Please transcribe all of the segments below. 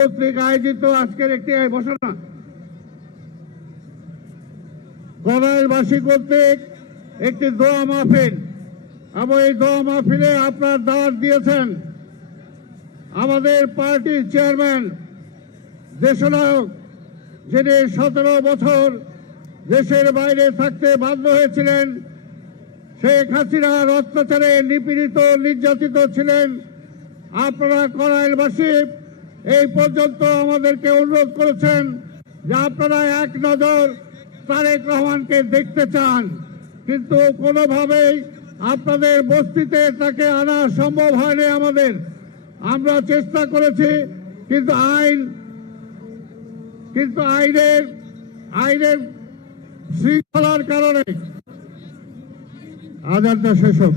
কর্তৃক আয়োজিত আজকের একটি ঘোষণা করাইলবাসী কর্তৃক একটি দোয়া মাহফিল এবং এই দোয়া মাহফিলে আপনার দাওয়াত দিয়েছেন আমাদের পার্টির চেয়ারম্যান দেশনায়ক, যিনি 17 বছর দেশের বাইরে থাকতে বাধ্য হয়েছিলেন, শেখ হাসিনার অত্যাচারে নিপীড়িত নির্যাতিত ছিলেন। আপনারা করাইলবাসী এই পর্যন্ত আমাদেরকে অনুরোধ করেছেন যে আপনারা এক নজর তারেক রহমানকে দেখতে চান, কিন্তু কোনোভাবেই আপনাদের বস্তিতে তাকে আনা সম্ভব হয়নি। আমরা চেষ্টা করেছি, কিন্তু আইনের শৃঙ্খলার কারণে আজানটা শেষ হোক।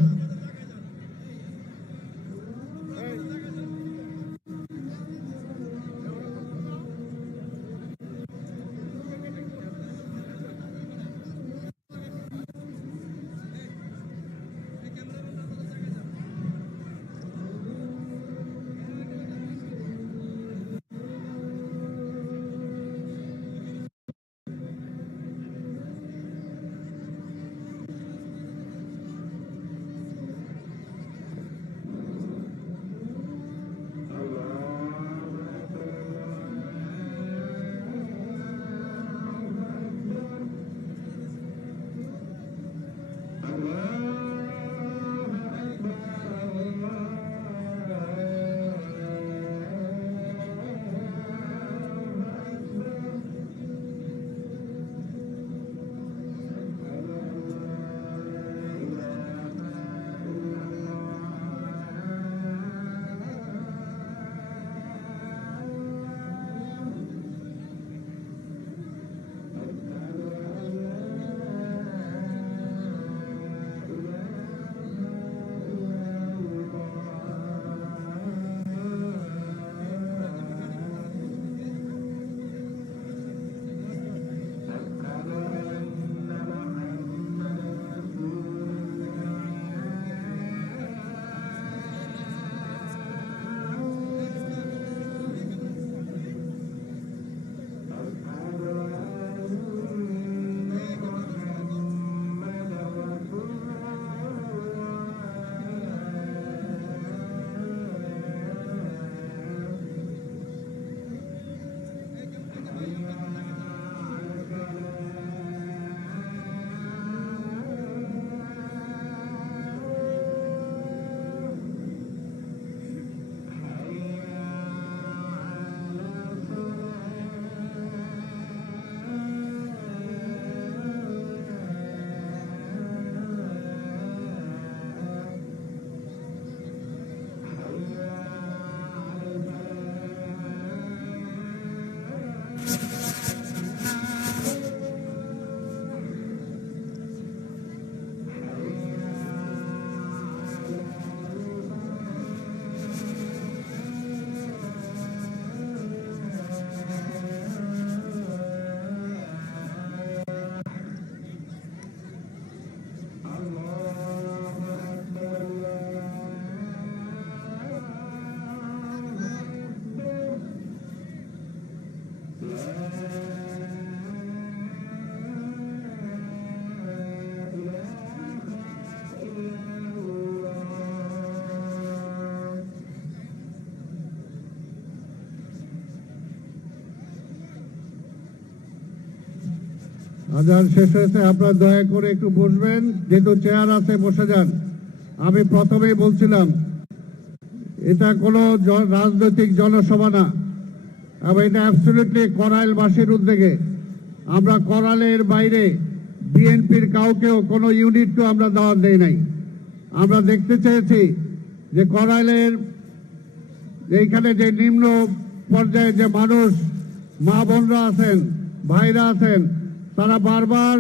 আজান শেষ হয়েছে, আপনারা দয়া করে একটু বসবেন, যেহেতু চেয়ার আছে বসে যান। আমি প্রথমেই বলছিলাম এটা কোনো রাজনৈতিক জনসভা না, এবং এটা অ্যাবসলিউটলি করাইলবাসীর উদ্যোগে। আমরা করালের বাইরে বিএনপির কাউকেও কোনো ইউনিটকেও আমরা দাওয়াত দেই নাই। আমরা দেখতে চেয়েছি যে করাইলের এইখানে যে নিম্ন পর্যায়ে যে মানুষ, মা বোনরা আছেন, ভাইরা আছেন, তারা বারবার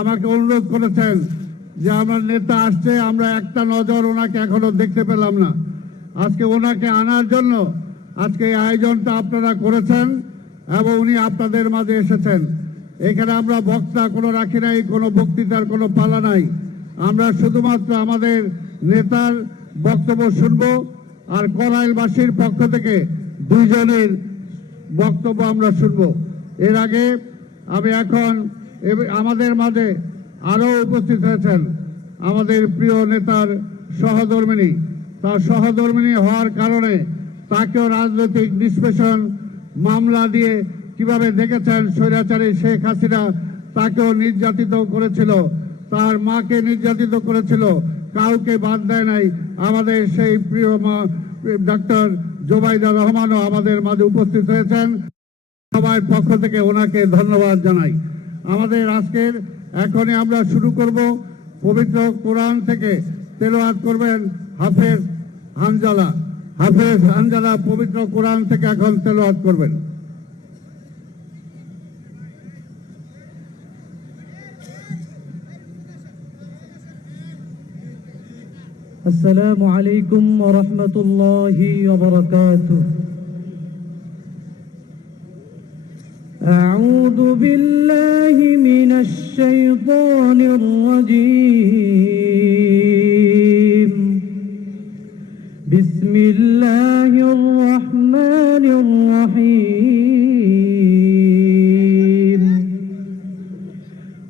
আমাকে অনুরোধ করেছেন যে আমার নেতা আসছে, আমরা একটা নজর ওনাকে এখনো দেখতে পেলাম না। আজকে ওনাকে আনার জন্য আজকে এই আয়োজনটা আপনারা করেছেন এবং উনি আপনাদের মাঝে এসেছেন। এখানে আমরা বক্তা কোনো রাখি নাই, কোনো বক্তৃতার কোনো পালা নাই। আমরা শুধুমাত্র আমাদের নেতার বক্তব্য শুনব, আর করাইলবাসীর পক্ষ থেকে দুইজনের বক্তব্য আমরা শুনব। এর আগে আমি এখন আমাদের মাঝে আরও উপস্থিত হয়েছেন আমাদের প্রিয় নেতার সহধর্মিণী। তার সহধর্মিণী হওয়ার কারণে তাকেও রাজনৈতিক নিষ্পেষণ মামলা দিয়ে কিভাবে দেখেছেন স্বৈরাচারী শেখ হাসিনা তাকেও নির্যাতিত করেছিল, তার মাকে নির্যাতিত করেছিল, কাউকে বাদ দেয় নাই। আমাদের সেই প্রিয় মা ডাক্তার জোবাইদা রহমানও আমাদের মাঝে উপস্থিত হয়েছেন। সবার পক্ষ থেকে ওনাকে ধন্যবাদ জানাই। আমাদের আজকের এখনই আমরা শুরু করব। পবিত্র কোরআন থেকে তেলাওয়াত করবেন হাফেজ হানজালা। হাফেজ হানজালা পবিত্র কোরআন থেকে এখন তেলাওয়াত করবেন। السلام عليكم ورحمة الله وبركاته. أعوذ بالله من الشيطان الرجيم. بسم الله الرحمن الرحيم.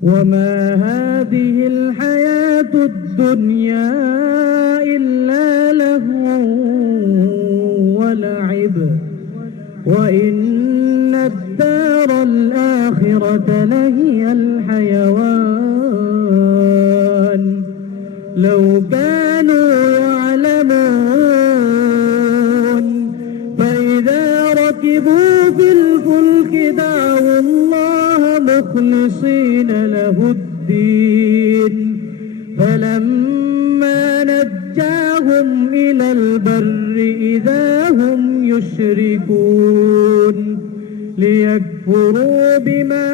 وما هذه الحياة الدنيا إلا لهو ولعب وإن الدار الآخرة لهي الحيوان لو كانوا يعلمون فإذا ركبوا في الفلك دعوا الله مخلصين له الدين فلما نجاهم إلى البر إذا هم يشركون ليكفروا بما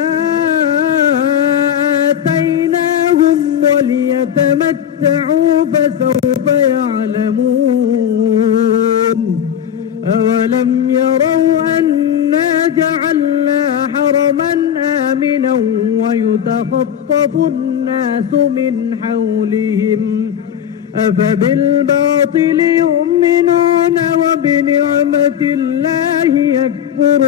آتيناهم وليتمتعوا فسوف يعلمون أولم يروا أنا جعلنا حرما آمنا ويتخطف الناس من حولهم أفبالباطل يؤمنون وبنعمة الله يكفرون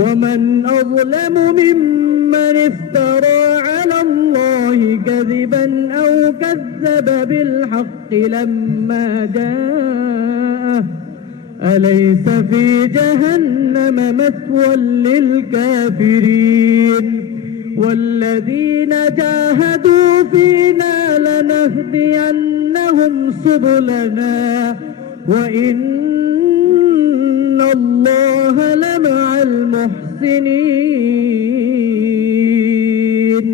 ومن أظلم ممن افترى على الله كذبا أو كذب بالحق لما جاءه أليس في جهنم مثوى للكافرين والذين جاهدوا فينا لنهدينهم سبلنا وإن الله لمع المحسنين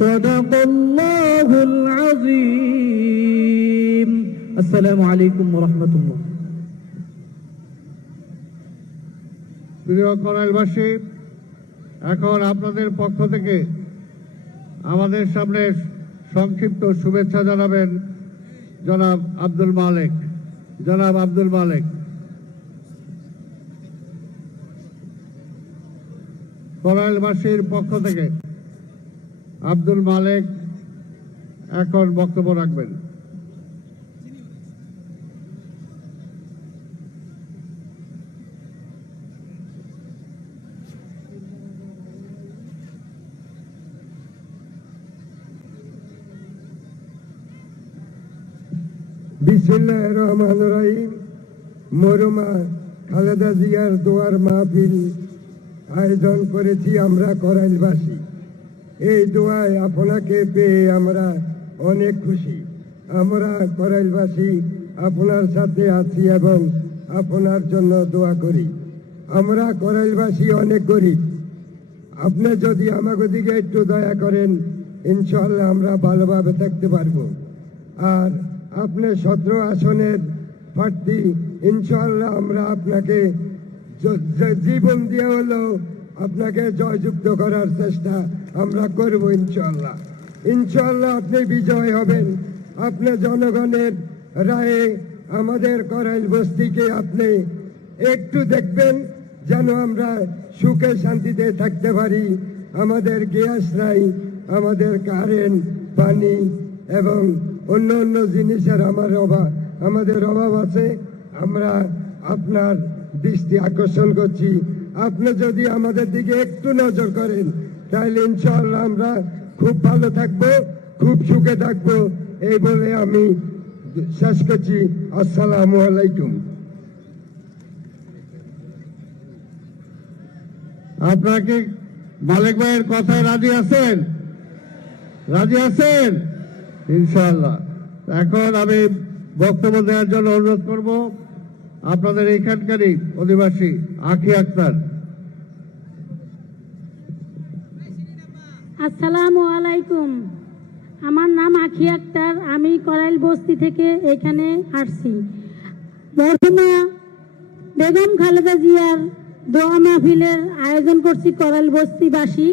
صدق الله العظيم. السلام عليكم ورحمة الله. প্রিয় করাইলবাসী, এখন আপনাদের পক্ষ থেকে আমাদের সামনে সংক্ষিপ্ত শুভেচ্ছা জানাবেন জনাব আব্দুল মালেক। জনাব আব্দুল মালেক করাইলবাসীর পক্ষ থেকে আব্দুল মালেক এখন বক্তব্য রাখবেন। বিসমিল্লাহির রহমানির রহিম। মরহুমা খালেদা জিয়ার দোয়ার মাহফিল আয়োজন করেছি আমরা করাইলবাসী। এই দোয়ায় আপনাকে পেয়ে আমরা অনেক খুশি। আমরা করাইলবাসী আপনার সাথে আছি এবং আপনার জন্য দোয়া করি। আমরা করাইলবাসী অনেক গরিব। আপনি যদি আমাকে দিকে একটু দয়া করেন ইনশাআল্লাহ আমরা ভালোভাবে থাকতে পারবো। আর আপনি 17 আসনের প্রার্থী, ইনশাআল্লাহ আমরা আপনাকে জীবন দিয়ে হলো আপনাকে জয়যুক্ত করার চেষ্টা আমরা করব ইনশাআল্লাহ। ইনশাআল্লাহ আপনি বিজয় হবেন। আপনি জনগণের রায়ে আমাদের করাইল বস্তিকে আপনি একটু দেখবেন যেন আমরা সুখে শান্তিতে থাকতে পারি। আমাদের গ্যাস নাই, আমাদের কারেন্ট, পানি এবং অন্য অন্য জিনিসের আমাদের অভাব আছে। আমরা আপনার দৃষ্টি আকর্ষণ করছি। আপনি যদি আমাদের দিকে একটু নজর করেন তাহলে ইনশাআল্লাহ আমরা খুব ভালো থাকবো, খুব সুখে থাকবো। এই বলে আমি শেষ করছি। আসসালামু আলাইকুম। আপনারা কি মালিক ভাইয়ের কথায় রাজি আছেন? রাজি আছেন ইনশাআল্লাহ। এখন আমি বক্তব্য দেওয়ার জন্য অনুরোধ করব আপনাদের এখানকারই অধিবাসী আখি আক্তার। আসসালামু আলাইকুম। আমার নাম আখি আক্তার। আমি করাইল বস্তি থেকে এখানে আসছি। মরহুমা বেগম খালেদা জিয়ার দোয়া মাহফিলের আয়োজন করছি করাইল বস্তিবাসী।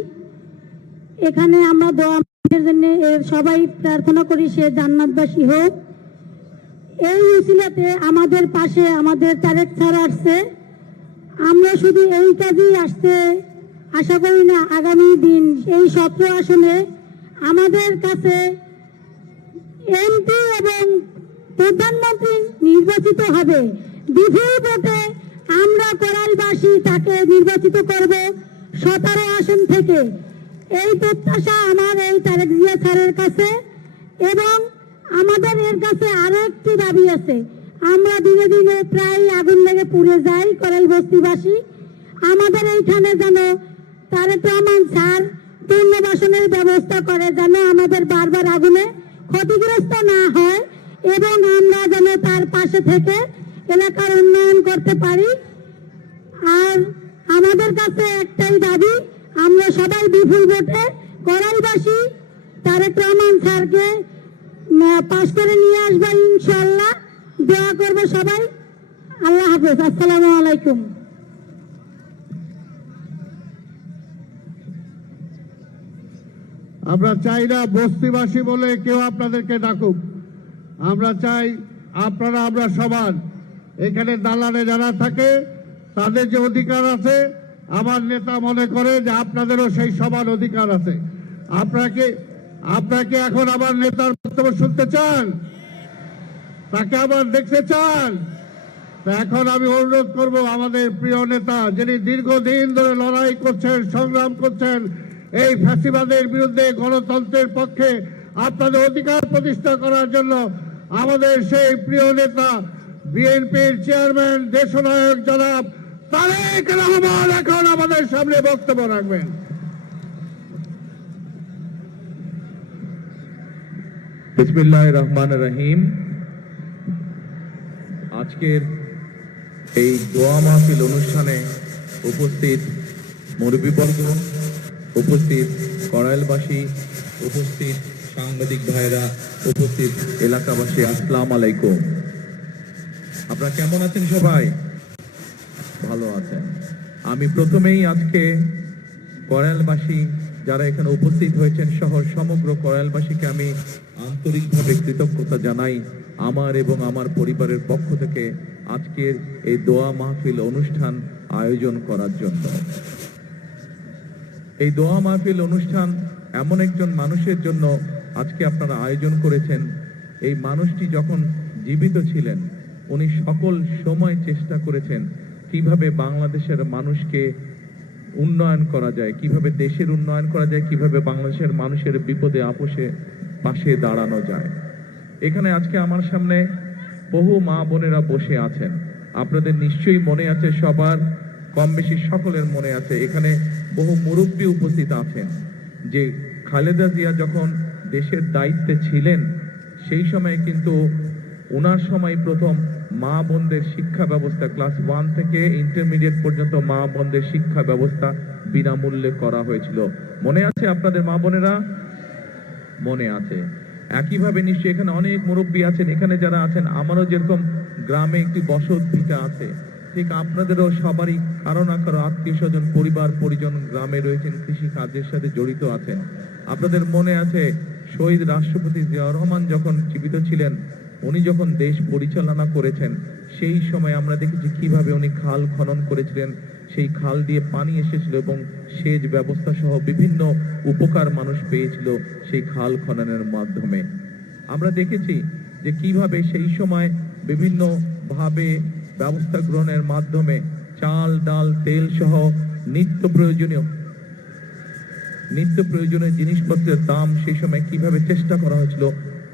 এখানে আমরা দোয়া মাহফিলের জন্য সবাই প্রার্থনা করি সে জান্নাতবাসী হোক। এই উসিলাতে আমাদের পাশে আমাদের তারেক স্যার আসছে। আমরা শুধু এই কাজেই আসতে আশা করি না, আগামী দিন এই 17 আসনে আমাদের কাছে এমপি এবং প্রধানমন্ত্রী নির্বাচিত হবে। বিপুল ভোটে আমরা করাইলবাসী তাকে নির্বাচিত করব 17 আসন থেকে। এই প্রত্যাশা আমার এই তারেক জিয়া স্যারের কাছে। এবং আমাদের এর কাছে আরো একটি দাবি আছে। আমরা দিনে দিনে প্রায় আগুন লেগে পুড়ে যাই করাইল বস্তিবাসী। আমাদের এইখানে যেন তারেক রহমান স্যার পুনর্বাসনের ব্যবস্থা করে, যেন আমাদের বারবার আগুনে ক্ষতিগ্রস্ত না হয় এবং আমরা যেন তার পাশে থেকে এলাকার উন্নয়ন করতে পারি। আর আমাদের কাছে একটাই দাবি, আমরা সবাই বিপুল ভোটে করাইলবাসী তারেক রহমান স্যারকে পাশ করে নিয়ে আসবো ইনশাআল্লাহ। দোয়া করবো সবাই। আল্লাহ হাফেজ। আসসালামু আলাইকুম। আমরা চাই না বস্তিবাসী বলে কেউ আপনাদেরকে ডাকুক। আমরা চাই আপনারা আমরা সমান। এখানে দালানে যারা থাকে তাদের যে অধিকার আছে, আমার নেতা মনে করে যে আপনাদেরও সেই সমান অধিকার আছে। আপনাকে এখন আমার নেতার বক্তব্য শুনতে চান? তাকে আবার দেখতে চান? এখন আমি অনুরোধ করব আমাদের প্রিয় নেতা, যিনি দীর্ঘদিন ধরে লড়াই করছেন, সংগ্রাম করছেন এই ফ্যাসিবাদের বিরুদ্ধে, গণতন্ত্রের পক্ষে আপনাদের অধিকার প্রতিষ্ঠা করার জন্য, আমাদের সেই প্রিয় নেতা বিএনপির চেয়ারম্যান দেশনায়ক জনাব তারেক রহমান এখন আমাদের সামনে বক্তব্য রাখবেন। বিসমিল্লাহির রহমানির রহিম। আজকের এই দোয়া মাহফিল অনুষ্ঠানে উপস্থিত মুরব্বীবর্গ, উপস্থিত করাইলবাসী, উপস্থিত সাংবাদিক ভাইরা, উপস্থিত এলাকাবাসী, আসসালামু আলাইকুম। আপনারা কেমন আছেন? সবাই ভালো আছেন? আমি প্রথমেই আজকে করাইলবাসী যারা এখানে উপস্থিত হয়েছেন সহ সমগ্র করাইলবাসীকে আমি আন্তরিকভাবে কৃতজ্ঞতা জানাই আমার এবং আমার পরিবারের পক্ষ থেকে আজকের এই দোয়া মাহফিল অনুষ্ঠান আয়োজন করার জন্য। এই দোয়া মাহফিল অনুষ্ঠান এমন একজন মানুষের জন্য আজকে আপনারা আয়োজন করেছেন। এই মানুষটি যখন জীবিত ছিলেন উনি সকল সময় চেষ্টা করেছেন কিভাবে বাংলাদেশের মানুষকে উন্নয়ন করা যায়, কিভাবে দেশের উন্নয়ন করা যায়, কিভাবে বাংলাদেশের মানুষের বিপদে আপোষে পাশে দাঁড়ানো যায়। এখানে আজকে আমার সামনে বহু মা বোনেরা বসে আছেন। আপনাদের নিশ্চয়ই মনে আছে, সবার কম বেশি সকলের মনে আছে, এখানে বহু মুরব্বী উপস্থিত আছেন যে খালেদা জিয়া যখন দেশের দায়িত্বে ছিলেন সেই সময় কিন্তু ওনার সময় প্রথম মা বোনদের শিক্ষা ব্যবস্থা ক্লাস 1 থেকে ইন্টারমিডিয়েট পর্যন্ত মা বোনদের শিক্ষা ব্যবস্থা বিনামূল্যে করা হয়েছিল। মনে আছে আপনাদের মা বোনেরা? মনে আছে। একইভাবে নিশ্চয়ই এখানে অনেক মুরব্বী আছেন, এখানে যারা আছেন আমারও যেরকম গ্রামে একটি বসত ভিটা আছে, ঠিক আপনাদেরও সবারই কারো না কারো আত্মীয় স্বজন, পরিবার পরিজন গ্রামে রয়েছেন, কৃষি কাজের সাথে জড়িত আছেন। আপনাদের মনে আছে শহীদ রাষ্ট্রপতি জিয়াউর রহমান যখন জীবিত ছিলেন, উনি যখন দেশ পরিচালনা করেছেন সেই সময় আমরা দেখেছি কিভাবে উনি খাল খনন করেছিলেন, সেই খাল দিয়ে পানি এসেছিল এবং সেচ ব্যবস্থা সহ বিভিন্ন উপকার মানুষ পেয়েছিল সেই খাল খননের মাধ্যমে। আমরা দেখেছি যে কিভাবে সেই সময় বিভিন্ন ভাবে ব্যবস্থা গ্রহণের মাধ্যমে চাল, ডাল, তেল সহ নিত্য প্রয়োজনীয় জিনিসপত্রের দাম সেই সময় কিভাবে চেষ্টা করা হয়েছিল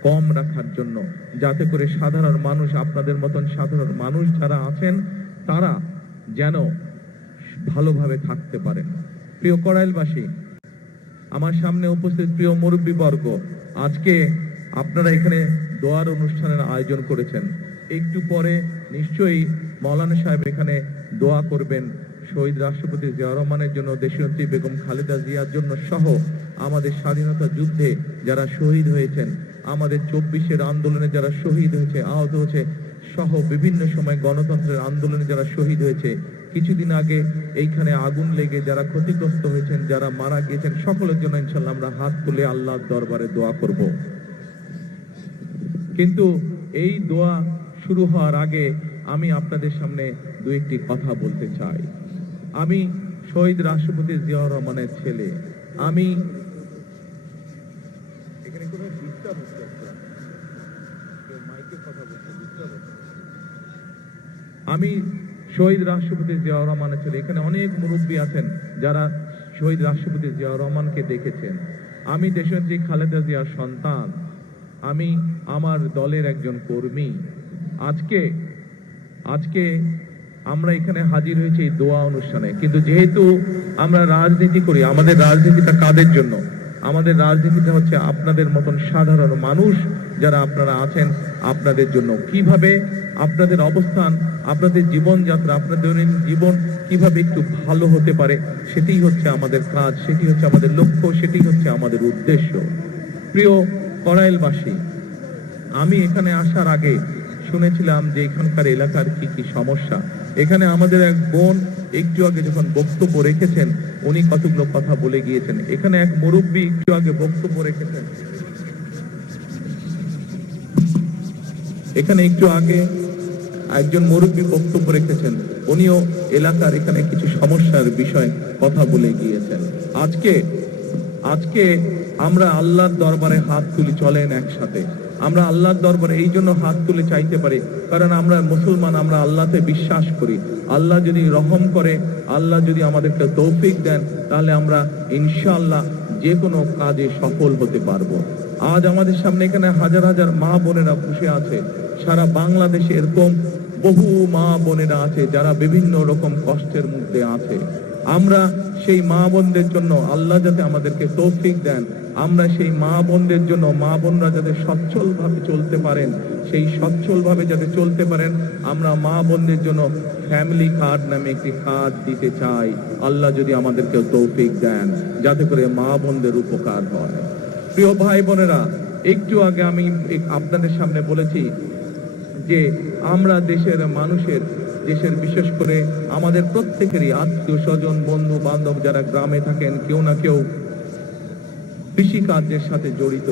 কম রাখার জন্য, যাতে করে সাধারণ মানুষ, আপনাদের মতন সাধারণ মানুষ যারা আছেন, তারা যেন ভালোভাবে থাকতে পারেন। প্রিয় কড়াইলবাসী, আমার সামনে উপস্থিত প্রিয় মুরব্বীবর্গ, আজকে আপনারা এখানে দোয়ার অনুষ্ঠানের আয়োজন করেছেন। একটু পরে নিশ্চয়ই মৌলানা সাহেব এখানে দোয়া করবেন শহীদ রাষ্ট্রপতি জিয়াউর রহমানের জন্য, দেশনেত্রী বেগম খালেদা জিয়ার জন্য সহ আমাদের স্বাধীনতা যুদ্ধে যারা শহীদ হয়েছেন, আমাদের 24-এর আন্দোলনে যারা শহীদ হয়েছে, আহত হয়েছে, সহ বিভিন্ন সময় গণতন্ত্রের আন্দোলনে যারা শহীদ হয়েছে, কিছুদিন আগে এইখানে আগুন লেগে যারা ক্ষতিগ্রস্ত হয়েছেন, যারা মারা গিয়েছেন, সকলের জন্য ইনশাআল্লাহ আমরা হাত তুলে আল্লাহর দরবারে দোয়া করব। কিন্তু এই দোয়া শুরু হওয়ার আগে আমি আপনাদের সামনে দু একটি কথা বলতে চাই। আমি শহীদ রাষ্ট্রপতি জিয়াউর রহমানের ছেলে। আমি এখানে কোনো ডিস্টার্ব হচ্ছে, কেউ মাইকে কথা বলছে, ডিস্টার্ব হচ্ছে। আমি শহীদ রাষ্ট্রপতি জিয়াউর রহমানের ছেলে। এখানে অনেক মুরব্বী আছেন যারা শহীদ রাষ্ট্রপতি জিয়াউর রহমানকে দেখেছেন। আমি দেশনেত্রী খালেদা জিয়ার সন্তান। আমি আমার দলের একজন কর্মী। আজকে আমরা এখানে হাজির হয়েছি এই দোয়া অনুষ্ঠানে, কিন্তু যেহেতু আমরা রাজনীতি করি, আমাদের রাজনীতিটা কাদের জন্য? আমাদের রাজনীতিটা হচ্ছে আপনাদের মতন সাধারণ মানুষ যারা আপনারা আছেন, আপনাদের জন্য। কিভাবে আপনাদের অবস্থান, আপনাদের জীবনযাত্রা, আপনাদের দৈনন্দিন জীবন কিভাবে একটু ভালো হতে পারে, সেটাই হচ্ছে আমাদের কাজ, সেটি হচ্ছে আমাদের লক্ষ্য, সেটি হচ্ছে আমাদের উদ্দেশ্য। প্রিয় কড়াইলবাসী, আমি এখানে আসার আগে শুনেছিলাম যে এখানকার এলাকার কি কি সমস্যা। এখানে আমাদের এক বোন একটু আগে যখন বক্তব্য রেখেছেন, উনি কতগুলো কথা বলে গিয়েছেন। এখানে এক মুরব্বী একটু আগে বক্তব্য রেখেছেন, এখানে একটু আগে একজন মুরব্বী বক্তব্য রেখেছেন, উনিও এলাকার এখানে কিছু সমস্যার বিষয়ে কথা বলে গিয়েছেন। আজকে আমরা আল্লাহর দরবারে হাত তুলি, চলেন একসাথে। আমরা আল্লাহর দরবারে এই জন্য হাত তুলে চাইতে পারি, কারণ আমরা মুসলমান, আমরা আল্লাহতে বিশ্বাস করি। আল্লাহ যদি রহম করে, আল্লাহ যদি আমাদেরকে তৌফিক দেন, তাহলে আমরা ইনশাআল্লাহ যে কোনো কাজে সফল হতে পারবো। আজ আমাদের সামনে এখানে হাজার হাজার মা বোনেরা বসে আছে। সারা বাংলাদেশে এরকম বহু মা বোনেরা আছে যারা বিভিন্ন রকম কষ্টের মধ্যে আছে। আমরা সেই মা বোনদের জন্য আল্লাহ যাতে আমাদেরকে তৌফিক দেন, আমরা সেই মা বোনদের জন্য, মা বোনরা যাতে সচ্ছলভাবে চলতে পারেন, সেই সচ্ছলভাবে যাতে চলতে পারেন, আমরা মা বোনদের জন্য ফ্যামিলি কার্ড নামে একটি কার্ড দিতে চাই। আল্লাহ যদি আমাদেরকে তৌফিক দেন, যাতে করে মা বোনদের উপকার হয়। প্রিয় ভাই বোনেরা, একটু আগে আমি আপনাদের সামনে বলেছি যে আমরা দেশের মানুষের, দেশের বিশেষ করে আমাদের প্রত্যেকেরই আত্মীয় স্বজন, বন্ধু বান্ধব যারা গ্রামে থাকেন, কেউ না কেউ কৃষি কার্যের সাথে জড়িত।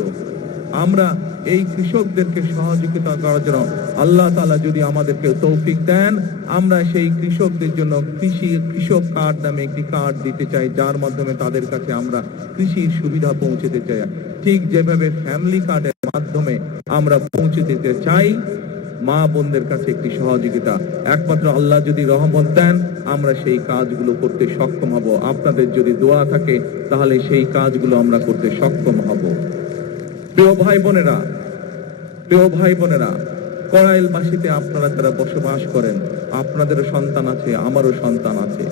আমরা এই কৃষকদেরকে সহযোগিতা করার জন্য আল্লাহ তাআলা যদি আমাদেরকে তৌফিক দেন, আমরা সেই কৃষকদের জন্য কৃষক কার্ড নামে একটি কার্ড দিতে চাই, যার মাধ্যমে তাদের কাছে আমরা কৃষির সুবিধা পৌঁছে চাই। ঠিক যেভাবে ফ্যামিলি কার্ডের মাধ্যমে আমরা পৌঁছে দিতে চাই মা বোনদের কাছে একটি সহযোগিতা, একমাত্র আল্লাহ যদি রহমত দেন, আমরা সেই কাজগুলো করতে সক্ষম হব। আপনাদের যদি দোয়া থাকে, তাহলে সেই কাজগুলো আমরা করতে সক্ষম হব। প্রিয় ভাই বোনেরা, কড়াইলবাসীতে আপনারা যারা বসবাস করেন, আপনাদেরও সন্তান আছে, আমারও সন্তান আছে।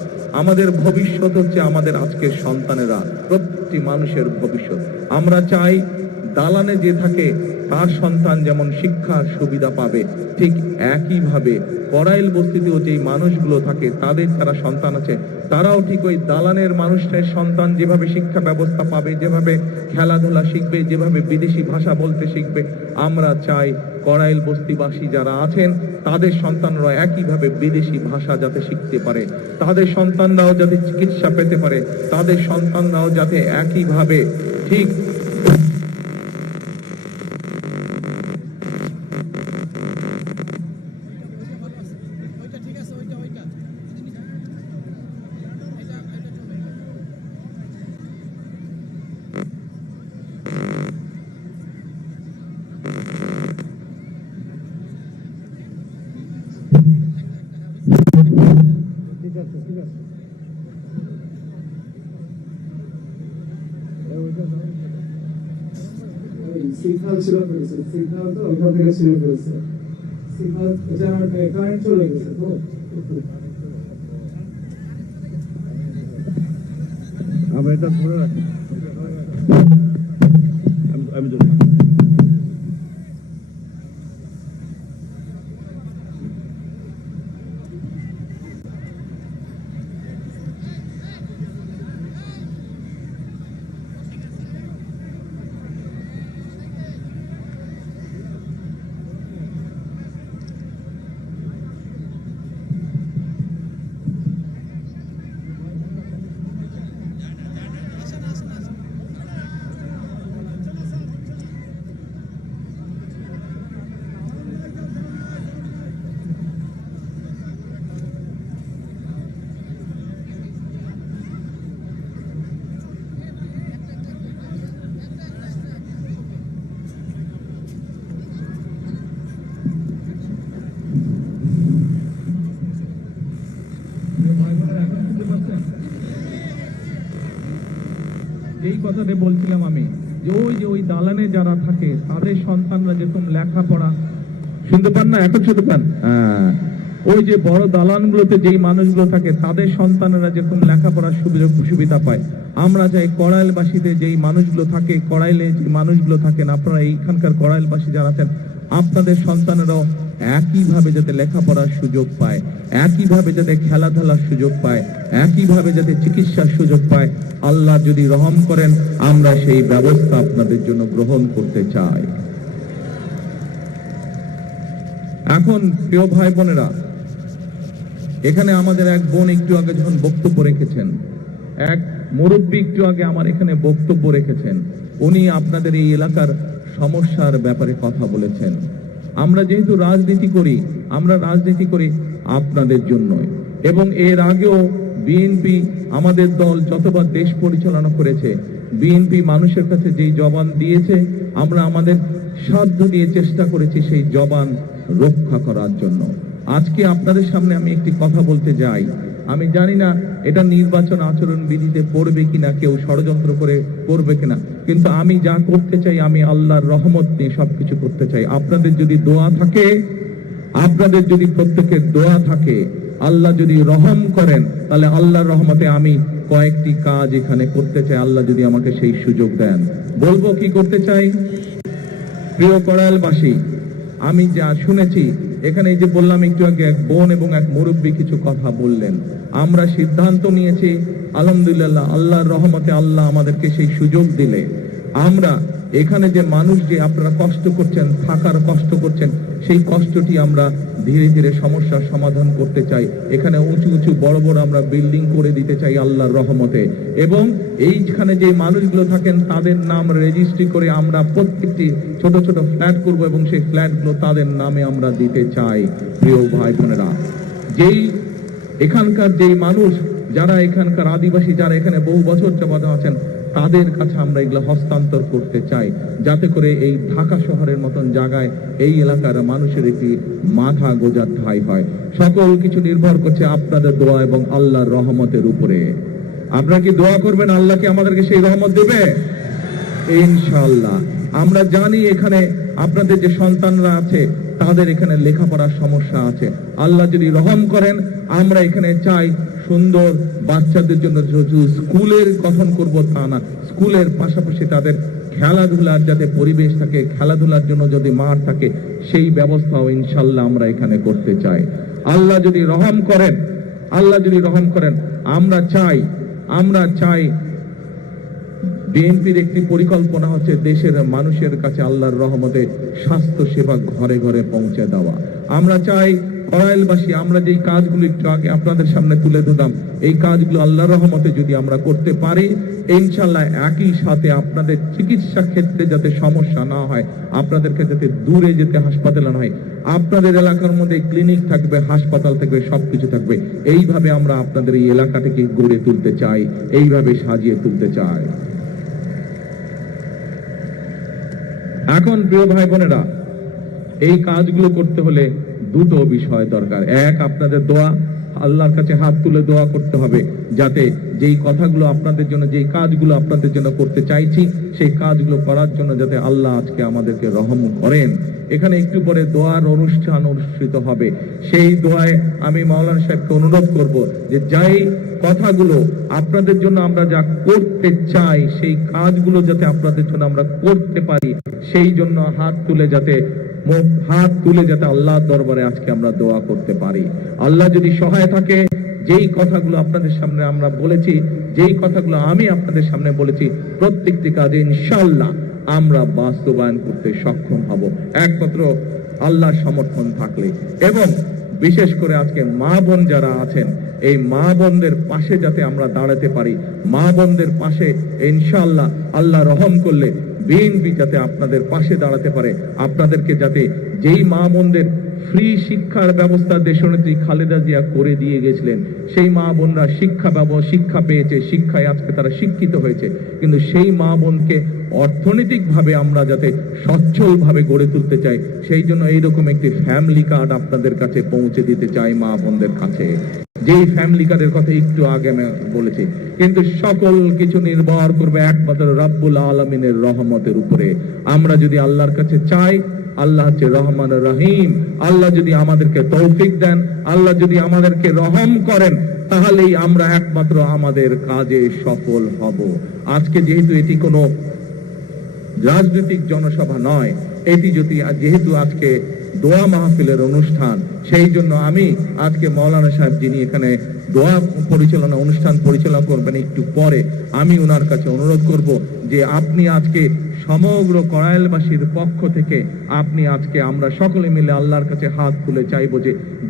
আমাদের ভবিষ্যৎ হচ্ছে আমাদের আজকের সন্তানেরা, প্রত্যেকটি মানুষের ভবিষ্যৎ। আমরা চাই দালানে যে থাকে তার সন্তান যেমন শিক্ষার সুবিধা পাবে, ঠিক একইভাবে কড়াইল বস্তিতেও যেই মানুষগুলো থাকে, তাদের যারা সন্তান আছে, তারাও ঠিক ওই দালানের মানুষের সন্তান যেভাবে শিক্ষা ব্যবস্থা পাবে, যেভাবে খেলাধুলা শিখবে, যেভাবে বিদেশি ভাষা বলতে শিখবে, আমরা চাই কড়াইল বস্তিবাসী যারা আছেন তাদের সন্তানরা একইভাবে বিদেশি ভাষা যাতে শিখতে পারে, তাদের সন্তানরাও যাতে চিকিৎসা পেতে পারে, তাদের সন্তানরাও যাতে একইভাবে ঠিক সিগন্যাল ছিল ফেলেছে, সিগন্যাল তো ওইখান থেকে ছিল ফেলেছে, সিগন্যাল জেনারেটর কারেন্ট চলে গেছে তো। আমরা এটা ধরে রাখি। আমি ধরে যেই কথাটা বলছিলাম আমি, যে ওই দালানে যারা থাকে তাদের সন্তানরা যেরকম লেখাপড়া শুনতে পান না, এখন শুনতে পান? ওই যে বড় দালানগুলোতে যেই মানুষগুলো থাকে তাদের সন্তানেরা যেরকম লেখাপড়ার সুবিধা পায়, আমরা চাই কড়াইলবাসীতে যেই মানুষগুলো থাকে, কড়াইলে যে মানুষগুলো থাকেন, আপনারা এইখানকার কড়াইলবাসী যারা আছেন, আপনাদের সন্তানেরাও একইভাবে যাতে লেখাপড়ার সুযোগ পায়, একইভাবে যাতে খেলাধুলার সুযোগ পায়, একইভাবে যাতে চিকিৎসার সুযোগ পায়, আল্লাহ যদি রহম করেন আমরা সেই ব্যবস্থা আপনাদের জন্য গ্রহণ করতে চাই। এখন প্রিয় ভাই বোনেরা, এখানে আমাদের এক বোন একটু আগে যখন বক্তব্য রেখেছেন, এক মুরব্বী একটু আগে আমার এখানে বক্তব্য রেখেছেন, উনি আপনাদের এই এলাকার সমস্যার ব্যাপারে কথা বলেছেন। আমরা যেহেতু রাজনীতি করি, আমরা রাজনীতি করি আপনাদের জন্যই, এবং এর আগেও বিএনপি আমাদের দল যতবার দেশ পরিচালনা করেছে, বিএনপি মানুষের কাছে যেই জবান দিয়েছে, আমরা আমাদের সাধ্য দিয়ে চেষ্টা করেছি সেই জবান রক্ষা করার জন্য। আজকে আপনাদের সামনে আমি একটি কথা বলতে যাই, আমি জানি না এটা নির্বাচন আচরণ বিধিতে পড়বে কিনা, কেউ ষড়যন্ত্র করে করবে কিনা, কিন্তু আমি যা করতে চাই, আমি আল্লাহর রহমত নিয়ে সবকিছু করতে চাই। আপনাদের যদি দোয়া থাকে, আপনাদের যদি প্রত্যেকের দোয়া থাকে, আল্লাহ যদি রহম করেন, তাহলে আল্লাহর রহমতে আমি কয়েকটি কাজ এখানে করতে চাই, আল্লাহ যদি আমাকে সেই সুযোগ দেন। বলবো কি করতে চাই? প্রিয় কড়াইলবাসী, আমি যা শুনেছি এখানে, এই যে বললাম একটু আগে, এক বোন এবং এক মুরব্বী কিছু কথা বললেন, আমরা সিদ্ধান্ত নিয়েছি আলহামদুলিল্লাহ, আল্লাহর রহমতে আল্লাহ আমাদেরকে সেই সুযোগ দিলে আমরা এখানে যে মানুষ যে আপনারা কষ্ট করছেন, থাকার কষ্ট করছেন, সেই কষ্টটি আমরা ধীরে ধীরে সমস্যার সমাধান করতে চাই। এখানে উঁচু উঁচু বড় বড় আমরা বিল্ডিং করে দিতে চাই আল্লাহর রহমতে, এবং এইখানে যে মানুষগুলো থাকেন তাদের নাম রেজিস্ট্রি করে আমরা প্রত্যেকটি ছোট ছোট ফ্ল্যাট করব, এবং সেই ফ্ল্যাটগুলো তাদের নামে আমরা দিতে চাই। প্রিয় ভাই বোনেরা, যেই এখানকার যেই মানুষ যারা এখানকার আদিবাসী, যারা এখানে বহু বছর যাবত আছেন, তাদের কাছে আমরা এগুলো হস্তান্তর করতে চাই, যাতে করে এই ঢাকা শহরের মতন জায়গায় এই এলাকার মানুষের একটি মাথা গোজার ঠাঁই হয়। সকল কিছু নির্ভর করছে আপনাদের দোয়া এবং আল্লাহর রহমতের উপরে। আপনারা কি দোয়া করবেন আল্লাহকে আমাদেরকে সেই রহমত দেবে? ইনশাআল্লাহ। আমরা জানি এখানে আপনাদের যে সন্তানরা আছে তাদের এখানে লেখাপড়ার সমস্যা আছে, আল্লাহ যদি রহম করেন আমরা এখানে চাই সুন্দর বাচ্চাদের জন্য স্কুলের গঠন করব তা না, স্কুলের পাশাপাশি তাদের খেলাধুলার যাতে পরিবেশ থাকে, খেলাধুলার জন্য যদি মাঠ থাকে, সেই ব্যবস্থাও ইনশাল্লাহ আমরা এখানে করতে চাই। আল্লাহ যদি রহম করেন, আল্লাহ যদি রহম করেন, আমরা চাই বিএনপির একটি পরিকল্পনা হচ্ছে দেশের মানুষের কাছে আল্লাহর রহমতে স্বাস্থ্য সেবা ঘরে ঘরে পৌঁছে দেওয়া। আমরা চাই কড়াইলবাসী, আমরা যেই কাজগুলো একটু আগে আপনাদের সামনে তুলে ধরলাম, এই কাজগুলো আল্লাহর রহমতে যদি আমরা করতে পারি, ইনশাল্লাহ একই সাথে আপনাদের চিকিৎসা ক্ষেত্রে যাতে সমস্যা না হয়, আপনাদেরকে যাতে দূরে যেতে হাসপাতালে না হয়, আপনাদের এলাকার মধ্যে ক্লিনিক থাকবে, হাসপাতাল থাকবে, সবকিছু থাকবে। এইভাবে আমরা আপনাদের এই এলাকাটাকে গড়ে তুলতে চাই, এইভাবে সাজিয়ে তুলতে চাই। এখন প্রিয় ভাই বোনেরা, এই কাজগুলো করতে হলে দুটো বিষয় দরকার। এক, আপনাদের দোয়া, আল্লাহর কাছে হাত তুলে দোয়া করতে হবে, যাতে যেই কথাগুলো আপনাদের জন্য, যেই কাজগুলো আপনাদের জন্য করতে চাইছি, সেই কাজগুলো করার জন্য যাতে আল্লাহ আজকে আমাদেরকে রহম করেন। এখানে একটু পরে দোয়ার অনুষ্ঠান অনুষ্ঠিত হবে। সেই দোয়ায় আমি মাওলানা সাহেবকে অনুরোধ করব যে যেই কথাগুলো আপনাদের জন্য আমরা যা করতে চাই, সেই কাজগুলো যাতে আপনাদের জন্য আমরা করতে পারি, সেই জন্য হাত তুলে যাতে আল্লাহর দরবারে আজকে আমরা দোয়া করতে পারি। আল্লাহ যদি সহায় থাকে, যেই কথাগুলো আপনাদের সামনে আমরা বলেছি, যেই কথাগুলো আমি আপনাদের সামনে বলেছি, প্রত্যেকটি কাজে ইনশাআল্লাহ আমরা বাস্তবায়ন করতে সক্ষম হব, একমাত্র আল্লাহর সমর্থন থাকলে। এবং বিশেষ করে আজকে মা বোন যারা আছেন, এই মা বোনদের পাশে যাতে আমরা দাঁড়াতে পারি, মা বোনদের পাশে ইনশাআল্লাহ আল্লাহ রহম করলে বিএনপি যাতে আপনাদের পাশে দাঁড়াতে পারে, আপনাদেরকে যাতে যেই মা বোনদের ফ্রি শিক্ষার ব্যবস্থা দেশনেত্রী খালেদা জিয়া করে দিয়ে গেছিলেন, সেই মা বোনরা শিক্ষা পেয়েছে, শিক্ষায় আজকে তারা শিক্ষিত হয়েছে, কিন্তু সেই মা বোনকে অর্থনৈতিকভাবে আমরা যাতে সচ্ছলভাবে গড়ে তুলতে চাই, সেই জন্য এইরকম একটি ফ্যামিলি কার্ড আপনাদের কাছে পৌঁছে দিতে চাই মা বোনদের কাছে। যেই ফ্যামিলি কার্ডের কথা একটু আগে আমি বলেছি, কিন্তু সকল কিছু নির্ভর করবে একমাত্র রাব্বুল আলামিনের রহমতের উপরে। আমরা যদি আল্লাহর কাছে চাই, আল্লাহ হচ্ছে রহমান রহিম, আল্লাহ যদি আমাদেরকে তৌফিক দেন, আল্লাহ যদি আমাদেরকে রহম করেন, তাহলেই আমরা একমাত্র আমাদের কাজে সফল হব। আজকে যেহেতু এটি কোনো রাজনৈতিক জনসভা নয়, এটি যেহেতু আজকে দোয়া মাহফিলের অনুষ্ঠান, সেই জন্য আমি আজকে মাওলানা সাহেব যিনি এখানে দোয়া অনুষ্ঠান পরিচালনা করবেন একটু পরে, আমি ওনার কাছে অনুরোধ করব যে আপনি আজকে সমগ্র কড়াইলবাসীর পক্ষ থেকে আপনি আজকে আমরা সকলে মিলে আল্লাহর কাছে হাত তুলে চাইবো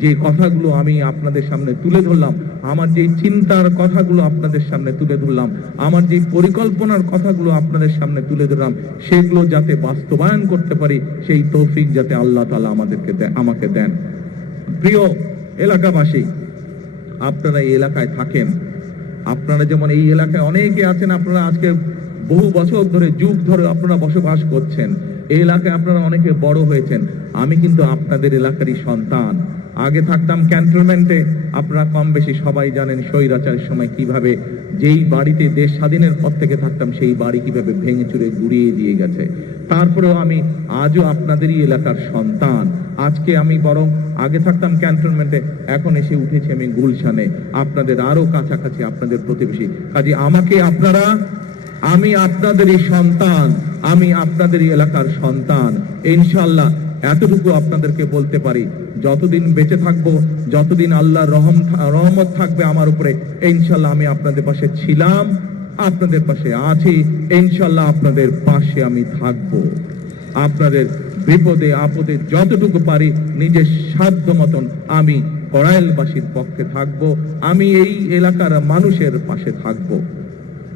যে কথাগুলো আমি আপনাদের সামনে তুলে ধরলাম, আমার যে চিন্তার কথাগুলো আপনাদের সামনে তুলে ধরলাম, আমার যে পরিকল্পনার কথাগুলো আপনাদের সামনে তুলে ধরলাম, সেগুলো যাতে বাস্তবায়ন করতে পারি, সেই তৌফিক যাতে আল্লাহ তাআলা আমাকে দেন। প্রিয় এলাকাবাসী, আপনারা এই এলাকায় থাকেন, আপনারা যেমন এই এলাকায় অনেকে আছেন, আপনারা আজকে বহু বছর ধরে, যুগ ধরে আপনারা বসবাস করছেন, এই এলাকায় আপনারা অনেকে বড় হয়েছেন। আমি কিন্তু আপনাদের এলাকারই সন্তান। আগে থাকতাম ক্যান্টনমেন্টে, আপনারা কম বেশি সবাই জানেন স্বৈরাচারের সময় কিভাবে যেই বাড়িতে দেশ স্বাধীনের পর থেকে থাকতাম, সেই বাড়ি কিভাবে ভেঙে চুরে গুড়িয়ে দিয়ে গেছে। তারপরেও আমি আজও আপনাদেরই এলাকার সন্তান। আজকে আমি বরং আগে থাকতাম ক্যান্টনমেন্টে, এখন এসে উঠেছি আমি গুলশানে, আপনাদের আরো কাছাকাছি, আপনাদের প্রতিবেশী। কাজে আমি আপনাদেরই সন্তান, আমি আপনাদেরই এলাকার সন্তান। ইনশাআল্লাহ এতটুকু আপনাদেরকে বলতে পারি, যতদিন বেঁচে থাকবো, যতদিন আল্লাহর রহমত থাকবে আমার উপরে, ইনশাআল্লাহ আমি আপনাদের পাশে ছিলাম, আপনাদের পাশে আছি, ইনশাআল্লাহ আপনাদের পাশে আমি থাকবো। আপনাদের বিপদে আপদে যতটুকু পারি নিজের সাধ্য মতন আমি কড়াইলবাসীর পক্ষে থাকবো, আমি এই এলাকার মানুষের পাশে থাকবো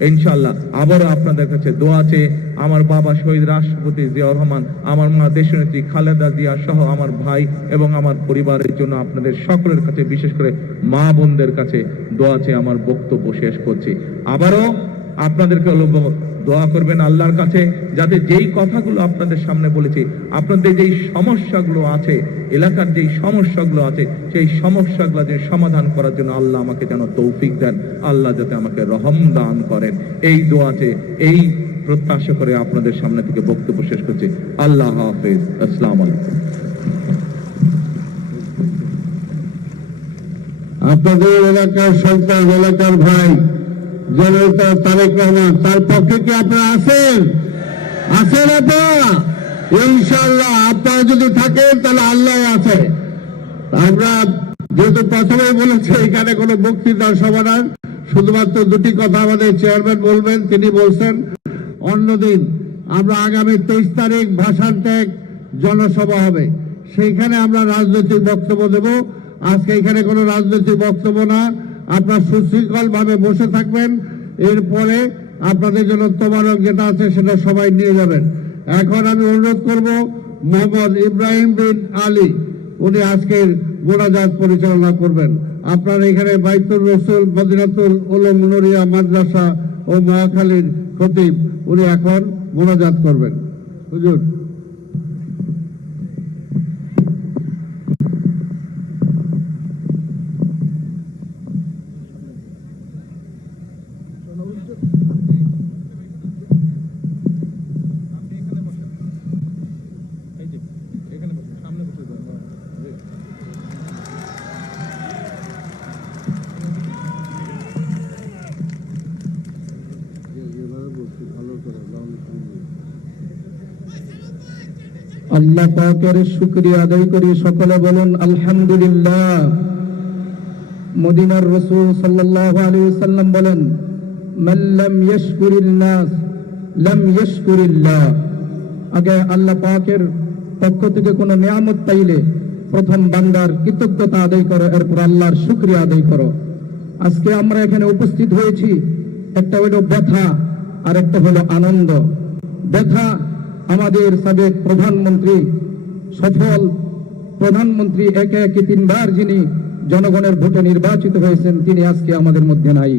ইনশাআল্লাহ। আবারও আপনাদের কাছে দোয়া আছে, আমার বাবা শহীদ রাষ্ট্রপতি জিয়াউর রহমান, আমার মা দেশনেত্রী খালেদা জিয়া সহ আমার ভাই এবং আমার পরিবারের জন্য আপনাদের সকলের কাছে, বিশেষ করে মা বোনদের কাছে দোয়া আছে। আমার বক্তব্য শেষ করছি। আবারও আপনাদেরকে দোয়া করবেন আল্লাহর কাছে, যাতে যেই কথাগুলো আপনাদের সামনে বলেছি, আপনাদের যেই সমস্যাগুলো আছে, এলাকার যেই সমস্যাগুলো আছে, সেই সমস্যাগুলো যে সমাধান করার জন্য আল্লাহ আমাকে যেন তৌফিক দেন, আল্লাহ যাতে আমাকে রহম দান করেন, এই দোয়াতে এই প্রত্যাশা করে আপনাদের সামনে থেকে বক্তব্য শেষ করছি। আল্লাহ হাফেজ। আসসালামু আলাইকুম। আপনাদের এলাকার সন্তান, এলাকার ভাই জনতা তারেক রহমান, তার পক্ষে কি আপনারা আছেন? আপনারা ইনশাআল্লাহ আপনারা যদি থাকেন তাহলে আল্লাহ আছে। আমরা যেহেতু প্রথমেই বলেছি এখানে কোনো বক্তৃতার সভা না, শুধুমাত্র দুটি কথা আমাদের চেয়ারম্যান বলবেন, তিনি বলছেন। অন্যদিন আমরা আগামী 23 তারিখ ভাষণ ত্যাগ জনসভা হবে, সেইখানে আমরা রাজনৈতিক বক্তব্য দেব। আজকে এখানে কোনো রাজনৈতিক বক্তব্য না, আপনারা সুশৃঙ্খল ভাবে বসে থাকবেন। এরপরে আপনাদের জন্য তোবারক যেটা আছে সেটা সবাই নিয়ে যাবেন। এখন আমি অনুরোধ করব মোহাম্মদ ইব্রাহিম বিন আলী, উনি আজকের মোনাজাত পরিচালনা করবেন। আপনারা এখানে বাইতুর রসুল মদিনাতুল উলুম নুরিয়া মাদ্রাসা ও মহাখালীর খতিব, উনি এখন মোনাজাত করবেন। হুজুর। আল্লাহ পাকের শুকরিয়া আদায় করি, সকলে বলুন আলহামদুলিল্লাহ। মদিনার রাসূল সাল্লাল্লাহু আলাইহি ওয়াসাল্লাম বলেন, মান লাম ইয়াশকুরিন নাস লাম ইয়াশকুরিল্লাহ। আগে আল্লাহ পাকের পক্ষ থেকে কোনো নিয়ামত পাইলে প্রথম বান্দার কৃতজ্ঞতা আদায় করো, এরপর আল্লাহর শুকরিয়া আদায় করো। আজকে আমরা এখানে উপস্থিত হয়েছি, একটা হলো ব্যথা আর একটা হলো আনন্দ। ব্যথা, আমাদের সাবেক প্রধানমন্ত্রী, সফল প্রধানমন্ত্রী, একে একে তিনবার যিনি জনগণের ভোটে নির্বাচিত হয়েছেন, তিনি আজকে আমাদের মধ্যে নাই।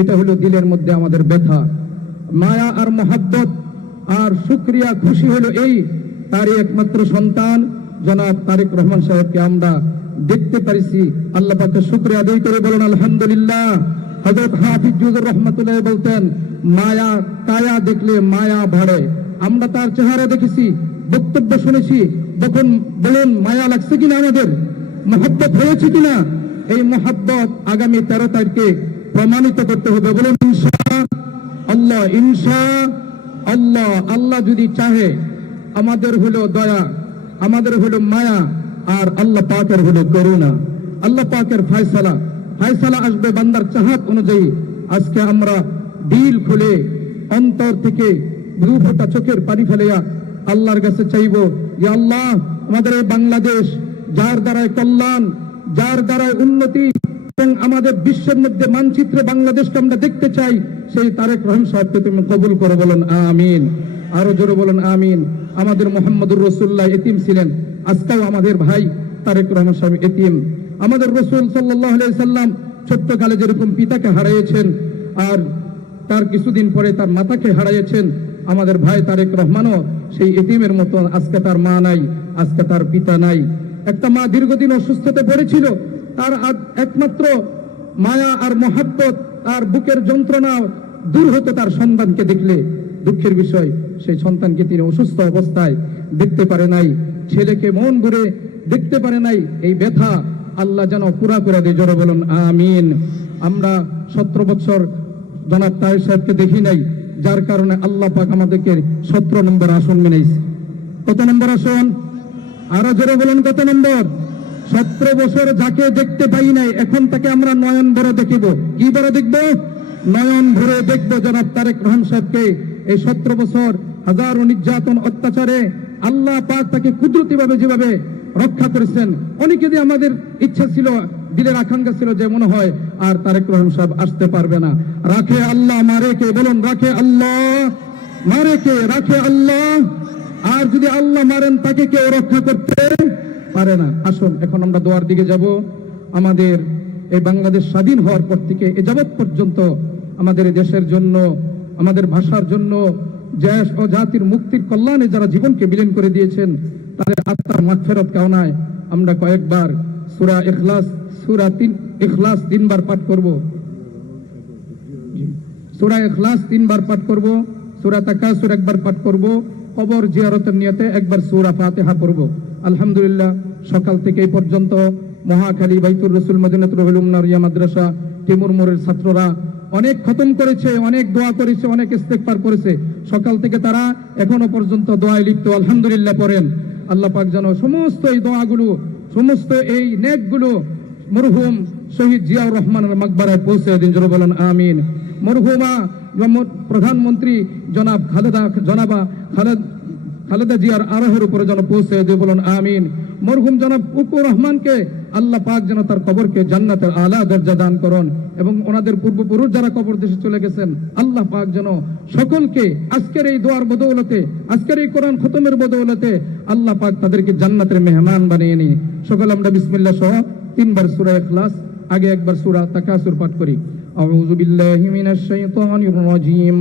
এটা হলো দিলের মধ্যে আমাদের ব্যথা। মায়া আর মহাব্বত আর শুকরিয়া, খুশি হলো এই, তারই একমাত্র সন্তান জনাব তারেক রহমান সাহেবকে আমরা দেখতে পারিছি। আল্লাহ পাকের শুকরিয়া আদায় করে বলুন আলহামদুলিল্লাহ। হযরত হাফিজ জুজুর রহমাতুল্লাহ বলতেন, মায়া কায়া দেখলে মায়া বাড়ে। আমরা তার চেহারা দেখেছি, বক্তব্য শুনেছি, তখন বলুন মায়া লাগছে কিনা, আমাদের মহব্বত হয়েছে কিনা? এই মহব্বত আগামী 13 তারিখে প্রমাণিত করতে হবে। বলুন ইনশাআল্লাহ, ইনশাআল্লাহ। আল্লাহ যদি চাহে, আমাদের হলো দয়া, আমাদের হলো মায়া, আর আল্লাহ পাকের হলো করুণা। আল্লাহ পাকের ফায়সালা আসবে বান্দার চাহাত অনুযায়ী। আজকে আমরা দিল খুলে অন্তর থেকে দু ফোঁটা চোখের পানি ফেলিয়া আল্লাহর কাছে চাইব যে আল্লাহ, আমাদের এই বাংলাদেশ, যার দ্বারায় কল্যাণ, যার দ্বারায় উন্নতি এবং আমাদের বিশ্বের মধ্যে মানচিত্রে বাংলাদেশকে আমরা দেখতে চাই, সেই তারেক রহমান সাহেবকে তুমি কবুল করে বলুন আমিন। আরো জোরে বলুন আমিন। আমাদের মুহাম্মদুর রাসূলুল্লাহ এতিম ছিলেন, আজকেও আমাদের ভাই তারেক রহমান সাহেব এতিম। আমাদের রাসূল সাল্লাল্লাহু আলাইহি সাল্লাম ছোট্টকালে যেরকম পিতাকে হারিয়েছেন, আর তার কিছুদিন পরে তার মাতাকে হারিয়েছেন, আমাদের ভাই তারেক রহমানও সেই এতিমের মতো। আজকে তার মা নাই, আজকে তার পিতা নাই। একটা মা দীর্ঘদিন অসুস্থতে পড়েছিল, তার একমাত্র মায়া আর মহাব্বত, তার বুকের যন্ত্রণা দূর হতো তার সন্তানকে দেখলে। দুঃখের বিষয়, সেই সন্তানকে তিনি অসুস্থ অবস্থায় দেখতে পারে নাই, ছেলেকে মন ভরে দেখতে পারে নাই। এই ব্যথা আল্লাহ যেন পুরা করে দেয়, জোরে বলুন আমিন। আমরা 17 বছর জনাব তারেক সাহেবকে দেখি নাই, যার কারণে আল্লাহ পাক আমাদেরকে 17 নম্বর আসন মিলাইছে। কত নম্বর আসন? আরো জোরে বলুন কত নম্বর? 17 বছর যাকে দেখতে পাই নাই, এখন তাকে আমরা নয়ন ভরে দেখিব। কি ভরে দেখবো? নয়ন ভরে দেখবো জনাব তারেক রহমান সাহেবকে। এই 17 বছর হাজারো নির্যাতন অত্যাচারে আল্লাহ পাক তাকে কুদরতি ভাবে যেভাবে রক্ষা করেছেন, অনেকে যে আমাদের ইচ্ছা ছিল, দিলের আকাঙ্ক্ষা ছিল যে মনে হয় আর তারেক রহমান সাহেব আসতে পারবে না। রাখে আল্লাহ, মারে কে? বলুন রাখে আল্লাহ, মারে কে? রাখে আল্লাহ। আর যদি আল্লাহ মারেন, তাকে কেউ রক্ষা করতে পারে না। আসুন এখন আমরা দোয়ার দিকে যাব। আমাদের এই বাংলাদেশ স্বাধীন হওয়ার পর থেকে এ যাবৎ পর্যন্ত আমাদের এই দেশের জন্য, আমাদের ভাষার জন্য, দেশ ও জাতির মুক্তির কল্যাণে যারা জীবনকে বিলীন করে দিয়েছেন, তাদের আত্মার মাগফিরাত কামনায় আমরা কয়েকবার সূরা ইখলাস 3 বার পাঠ করব। সূরা ইখলাস 3 বার পাঠ করব, সূরা তাকাসুর 1 বার পাঠ করব, কবর জিয়ারতের নিয়তে 1 বার সূরা ফাতিহা পড়ব। আলহামদুলিল্লাহ, সকাল থেকে এই পর্যন্ত মহাখালী বাইতুর রাসূল মদিনাতুল উলুম নারিয়া মাদ্রাসা টিমুর মোড়ের ছাত্ররা অনেক খতম করেছে, অনেক দোয়া করেছে, অনেক ইস্তেগফার করেছে। সকাল থেকে তারা এখনো পর্যন্ত দোয়ায় লিপ্ত। আলহামদুলিল্লাহ পড়েন। আল্লাহ পাক যেন সমস্ত এই দোয়াগুলো, সমস্ত এই নেকগুলো মরহুম শহীদ জিয়াউর রহমানের মাকবারায় পৌঁছে দিন, জোরে বলেন আমিন। মরহুমা প্রধানমন্ত্রী জনাব খালেদা জিয়ার আরোহের উপরে যেন পৌঁছে দিয়ে বলুন আমিন। মরহুম জনাব উকুর রহমানকে আল্লাহ পাক যেন তার কবরকে জান্নাতের আলা দরজা দান করুন, এবং ওনাদের পূর্বপুরুষ যারা কবর দেশে চলে গেছেন, আল্লাহ পাক যেন সকলকে আজকের এই দোয়ার বদৌলতে, আজকের এই কোরআন খতমের বদৌলতে আল্লাহ পাক তাদেরকে জান্নাতের মেহমান বানিয়ে নিয়ে সকল আমরা বিসমিল্লাহ সহ 3 বার সূরা ইখলাস, আগে 1 বার সূরা তাকাসুর পাঠ করি। আউযু বিল্লাহি মিনাশ শাইতানির রাজীম।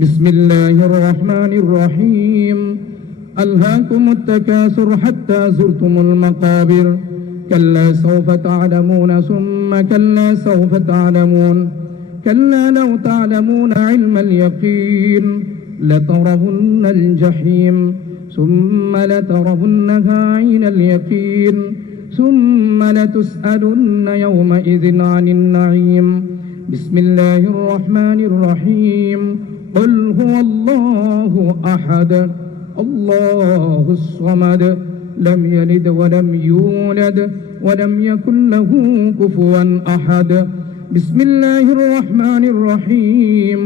বিসমিল্লাহির রহমানির রহিম। ألهاكم التكاثر حتى زرتم المقابر كلا سوف تعلمون ثم كلا سوف تعلمون كلا لو تعلمون علم اليقين لترون الجحيم ثم لترونها عين اليقين ثم لتسألن يومئذ عن النعيم. بسم الله الرحمن الرحيم. قل هو الله أحد الله الصمد لم يلد ولم يولد ولم يكن له كفوا أحد بسم الله الرحمن الرحيم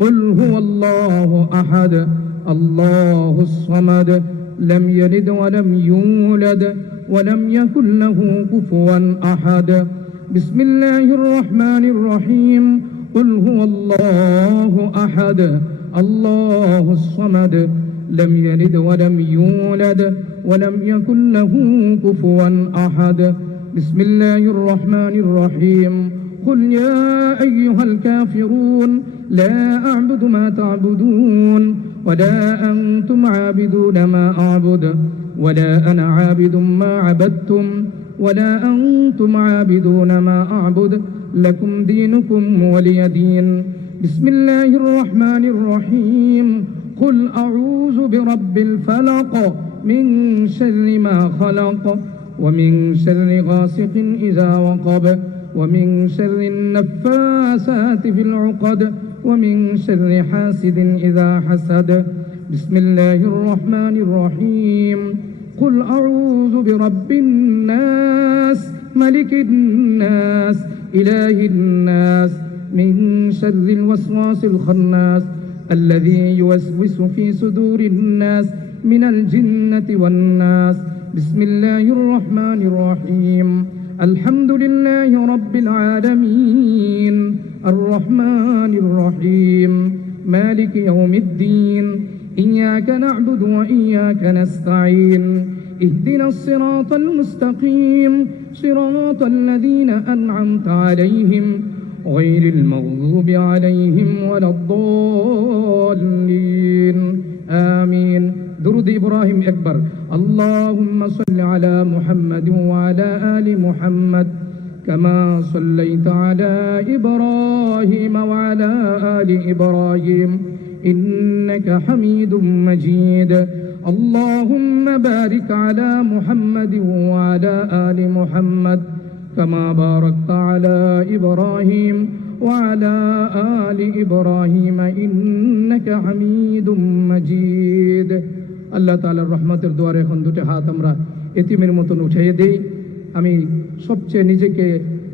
قل هو الله أحد الله الصمد لم يلد ولم يولد ولم يكن له كفوا أحد بسم الله الرحمن الرحيم قل هو الله أحد الله الصمد لم يلد ولم يولد ولم يكن له كفوا أحد بسم الله الرحمن الرحيم قل يا أيها الكافرون لا أعبد ما تعبدون ولا أنتم عابدون ما أعبد ولا أنا عابد ما عبدتم ولا أنتم عابدون ما أعبد لكم دينكم ولي دين بسم الله الرحمن الرحيم قل أعوذ برب الفلق من شر ما خلق ومن شر غاسق إذا وقب ومن شر النفاسات في العقد ومن شر حاسد إذا حسد بسم الله الرحمن الرحيم قل أعوذ برب الناس ملك الناس إله الناس من شر الوسواس الخناس الذي يوسوس في صدور الناس من الجنة والناس بسم الله الرحمن الرحيم الحمد لله رب العالمين الرحمن الرحيم مالك يوم الدين إياك نعبد وإياك نستعين اهدنا الصراط المستقيم صراط الذين أنعمت عليهم غير المغضوب عليهم ولا الضالين آمين درود إبراهيم أكبر اللهم صل على محمد وعلى آل محمد كما صليت على إبراهيم وعلى آل إبراهيم إنك حميد مجيد اللهم بارك على محمد وعلى آل محمد كما باركت على إبراهيم وعلى آل إبراهيم إنك حميد مجيد আল্লাহ তাআলার রহমতের দুয়ারে এখন দুটো হাত আমরা এতিমের মতন উঠিয়ে দেই আমি সবচেয়ে নিজেকে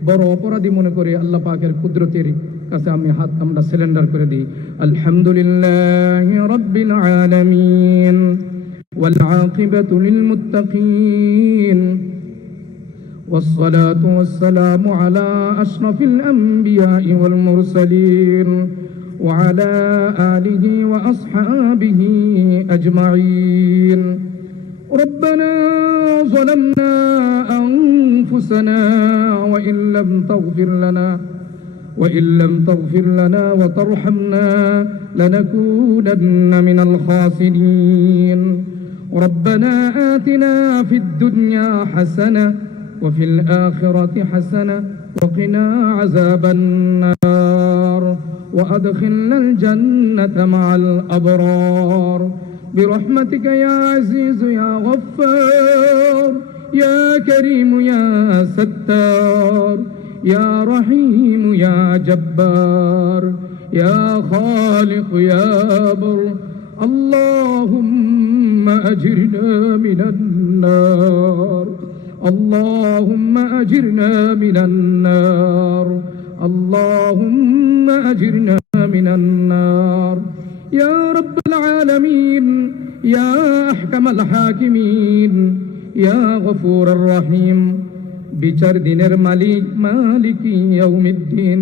বড় অপরাধী মনে করে আল্লাহ পাকের কুদরতের কাছে আমি হাত আমরা সিলিন্ডার করে দিই আলহামদুলিল্লাহি রাব্বিল আলামিন ওয়াল আকিবাতু লিল মুত্তাকিন والصلاة والسلام على أشرف الأنبياء والمرسلين وعلى آله وأصحابه أجمعين ربنا ظلمنا أنفسنا وإن لم تغفر لنا وترحمنا لنكونن من الخاسرين ربنا آتنا في الدنيا حسنة وفي الآخرة حسنة وقنا عذاب النار وأدخلنا الجنة مع الأبرار برحمتك يا عزيز يا غفار يا كريم يا ستار يا رحيم يا جبار يا خالق يا بر اللهم أجرنا من النار اللهم أجرنا من النار اللهم أجرنا من النار يا رب العالمين يا أحكم الحاكمين يا غفور الرحيم বিচার দিনের মালিক ইয়াউমিদ্দিন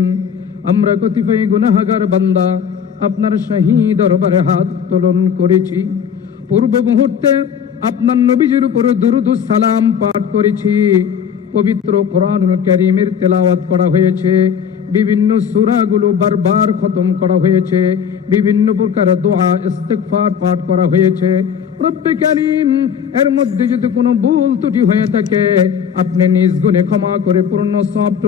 আমরা কতিপয় গুনাহগার বান্দা আপনার শাহী দরবারে হাত উত্তোলন করেছি পূর্ব মুহূর্তে আপনার নবীজির উপর দুরূদ ও সালাম পাঠ করেছি পবিত্র কোরআনুল কারীমের তেলাওয়াত করা হয়েছে বিভিন্ন সূরাগুলো বারবার খতম করা হয়েছে বিভিন্ন প্রকার দোয়া ইস্তিগফার পাঠ করা হয়েছে রব্বে কারীম এর মধ্যে যদি কোনো ভুল ত্রুটি হয়ে থাকে আপনি নিজ গুণে ক্ষমা করে পূর্ণ সওয়াব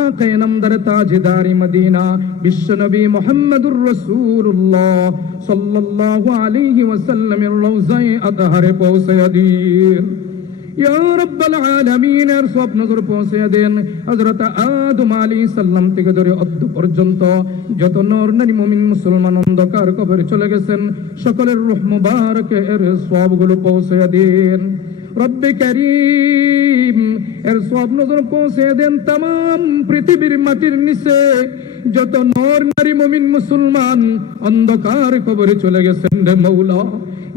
আকা নামদার তাজদারি মদিনা বিশ্বনবী মুহাম্মদুর রাসূলুল্লাহ সাল্লাল্লাহু আলাইহি ওয়াসাল্লামের রওজায়ে আতহারে পৌঁছে দিন ইয়া রাব্বাল আলামিন এর সব নজর পৌঁছে দেন হযরত আদম আলাইহিস সালাম থেকে ধরে অদ্য পর্যন্ত যত নর নারী মুমিন মুসলমান অন্ধকার কবরে চলে গেছেন সকলের রূহ মুবারক এর সবগুলো পৌঁছে দেন রব্বে কারীম এর সব নজর পৌঁছে দেন तमाम পৃথিবীর মাটির নিচে যত নর নারী মুমিন মুসলমান অন্ধকার কবরে চলে গেছেন রে মওলা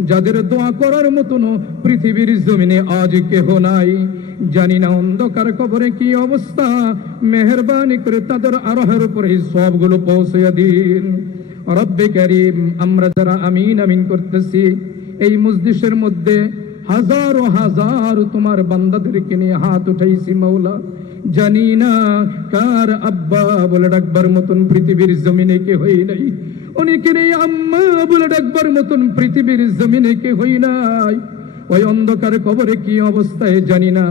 যাদের দোয়া করার মতন পৃথিবীর জমিনে আজ কেহ নাই জানি না অন্ধকার কবরে কি অবস্থা মেহেরবানি করে তাদের আরোহের উপরে সবগুলো পৌঁছে দিন রব্বে কারীম আমরা যারা আমিন আমিন করতেছি এই মজলিসের মধ্যে হাজারো হাজার তোমার বান্দাদেরকে নিয়ে হাত উঠাইছি মওলা জানি না কার আব্বা বলে ডাকবার মতন পৃথিবীর জমিনে কে হই নাই অনেকে নেই আম্মা বলে ডাকবার মতন পৃথিবীর জমিনে কে হই নাই ওই অন্ধকার কবরে কি অবস্থায় জানি না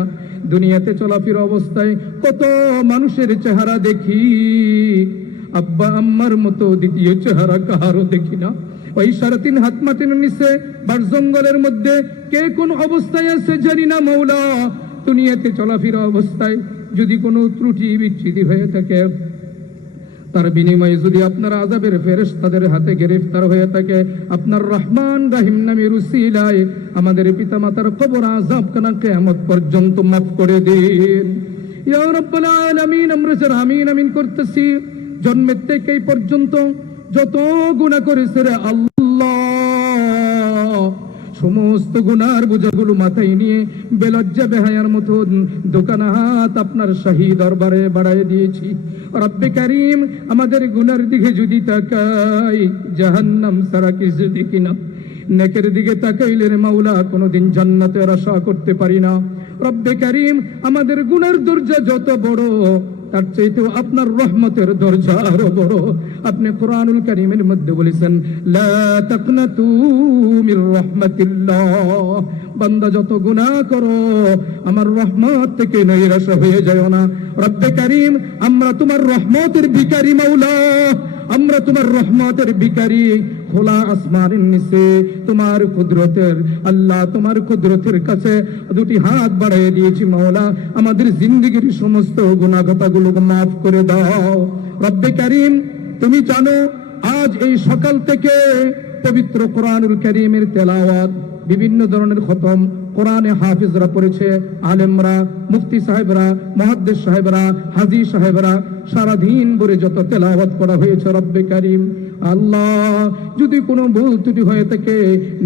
দুনিয়াতে চলাফেরা অবস্থায় কত মানুষের চেহারা দেখি আব্বা আম্মার মতো দ্বিতীয় চেহারা কাহারও দেখি না ওই 3.5 হাত মাটির নিচে বার জঙ্গলের মধ্যে কে কোন অবস্থায় আছে জানি না মওলা দুনিয়াতে চলাফেরা অবস্থায় যদি কোনো ত্রুটি বিচ্যুতি হয়ে থাকে তার বিনিময়ে যদি আপনার আযাবের ফেরেশতাদের হাতে গ্রেফতার হয়ে থাকে আপনার রহমান রহিম নামের উসিলায় আমাদের পিতামাতার কবর আযাব কানা কিয়ামত পর্যন্ত মাফ করে দিন ইয়া রাব্বাল আলামিন আমরা যারা আমিন আমিন করতেছি জন্মের থেকে এই পর্যন্ত যত গুনাহ করেছে রে আল্লাহ সমস্ত গুনার বোঝাগুলো মাথায় নিয়ে বেলজ্জা বেহায়ার মতো দোকান হাত আপনার শাহী দরবারে বাড়ায় দিয়েছি রব্বে কারীম আমাদের গুনার দিকে যদি তাকাই জাহান্নাম ছাড়া কিছু দেখি না নেকের দিকে তাকাইলে রে মাওলা কোনোদিন জান্নাতের আশা করতে পারি না রব্বে কারীম আমাদের গুনার দরজা যত বড় তার চাইতেও আপনার রহমতের দরজা আরো বড় আপনি কোরআনুল কারীমের মধ্যে বলেছেন লা তাকনাতু মির রাহমাতিল্লাহ বান্দা যত গুনাহ করো আমার রহমত থেকে নৈরাশ হয়ে যাও না রব্বে কারীম আমরা তোমার রহমতের ভিখারি মাওলা আমরা তোমার রহমতের ভিখারি খোলা আসমানের নিচে তোমার কুদরতের আল্লাহ তোমার কুদরতের কাছে দুটি হাত বাড়িয়ে দিয়েছি মাওলা আমাদের জিন্দেগীর সমস্ত গুনাহগুলো মাফ করে দাও রব্বে কারীম তুমি জানো আজ এই সকাল থেকে পবিত্র কোরআনুল কারীমের তেলাওয়াত বিভিন্ন ধরনের খতম কোরআনে হাফিজরা পড়েছে আলেমরা মুফতি সাহেবরা মুহাদ্দিস সাহেবরা হাজী সাহেবরা সারা দিন ভরে যত তেলাওয়াত করা হয়েছে রব্বে কারীম আল্লাহ যদি কোনো ভুল ত্রুটি হয়ে থাকে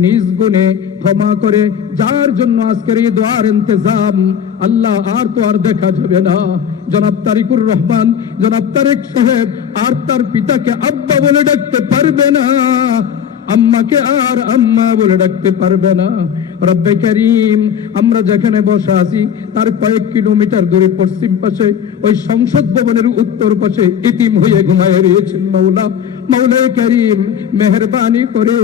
নিজ গুণে ক্ষমা করে যার জন্য আজকের এই দোয়ার ইন্তজাম আল্লাহ আর তো আর দেখা যাবে না জনাব তারিকুর রহমান জনাব তারেক সাহেব আর তার পিতাকে আব্বা বলে ডাকতে পারবে না আম্মাকে আর আম্মা বলে ডাকতে পারবে না রব্বে কারীম আমরা যেখানে বসে আছি তার কয়েক কিলোমিটার দূরে পশ্চিম পাশে ওই সংসদ ভবনের উত্তর পাশে ইতিম হয়ে ঘুমায় রয়েছেন মাওলা মাওলা কারীম মেহেরবানি করে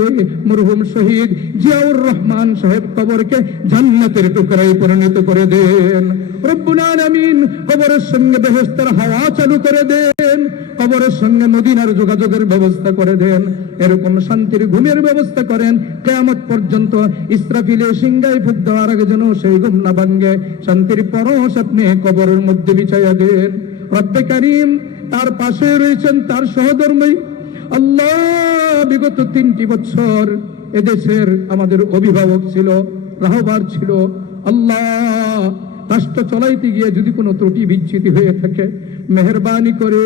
মরহুম শহীদ জিয়াউর রহমান সাহেব কবরকে জান্নাতের টুকরায় পরিণত করে দেন রব্বুল আলামিন কবরের সঙ্গে বেহেশতের হাওয়া চালু করে দেন কবরের সঙ্গে মদিনার যোগাযোগের ব্যবস্থা করে দেন এরকম শান্তির ঘুমের ব্যবস্থা করেন কিয়ামত পর্যন্ত ইসরাফিলের সিংহায় ফুঁক দেওয়ার আগে যেন সেই ঘুম না ভাঙে শান্তির পরশ আপনি কবরের মধ্যে বিছাইয়া দেন রব্বে কারীম তার পাশে রয়েছেন তার সহধর্মী আল্লাহ বিগত 3টি বছর এদেশের আমাদের অভিভাবক ছিল রাহবার ছিল আল্লাহ রাষ্ট্র চলাইতে গিয়ে যদি কোনো ত্রুটি বিচ্যুতি হয়ে থাকে মেহেরবানি করে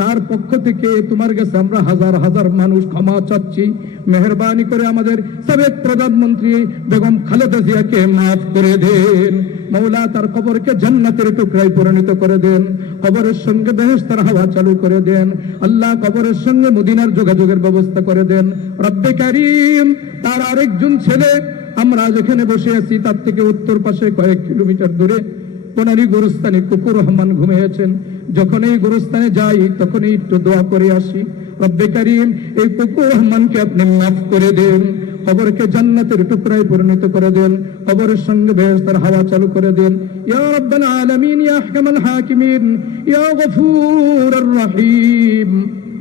তার পক্ষ থেকে তোমার কাছে আমরা হাজার হাজার মানুষ ক্ষমা চাচ্ছি মেহেরবানি করে আমাদের সাবেক প্রধানমন্ত্রী বেগম খালেদা জিয়াকে মাফ করে দেন মাওলা তার কবরকে জান্নাতের টুকরায় পরিণত করে দেন কবরের সঙ্গে বেহেশতের হাওয়া চালু করে দেন আল্লাহ কবরের সঙ্গে মদিনার যোগাযোগের ব্যবস্থা করে দেন রব্বে কারীম তার আরেকজন ছেলে আমরা যেখানে বসে আছি তার থেকে উত্তর পাশে কয়েক কিলোমিটার দূরে কোনারি গোরস্থানে কুকুর রহমান ঘুমিয়েছেন যখন এই গোরস্থানে যাই তখন একটু দোয়া করে আসি রব্বে কারীম এই কুকুর রহমানকে আপনি মাফ করে দেন কবরকে জান্নাতের টুকরায় পরিণত করে দেন কবরের সঙ্গে বেহেশতের হাওয়া চালু করে দেন ইয়া রাব্বাল আলামিন ইয়া আহকামাল হাকিমিন ইয়া গফুরুর রহিম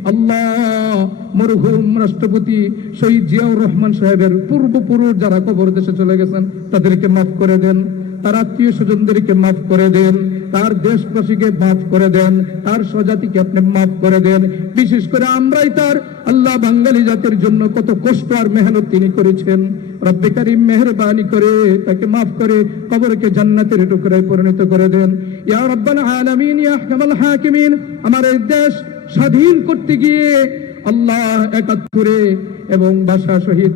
আল্লাহ মরহুম রাষ্ট্রপতি শহীদ জিয়াউর রহমান সাহেবের পূর্বপুরুষ যারা কবর দেশে চলে গেছেন তাদেরকে মাফ করে দেন তার আত্মীয় স্বজনদেরকে মাফ করে দেন, তার দেশবাসীকে মাফ করে দেন, তার স্বজাতিকে আপনি মাফ করে দেন। বিশেষ করে আমরাই তার আল্লাহ বাঙালি জাতির জন্য কত কষ্ট আর মেহনত তিনি করেছেন। রব্বে কারীম মেহেরবানি করে তাকে মাফ করে কবরকে জান্নাতের টুকরায় পরিণত করে দেন। ইয়া রাব্বাল আলামিন, ইয়া আহকামাল হাকিমিন, আমার এই দেশ স্বাধীন করতে গিয়ে আল্লাহ ৭১ এবং ভাষা শহীদ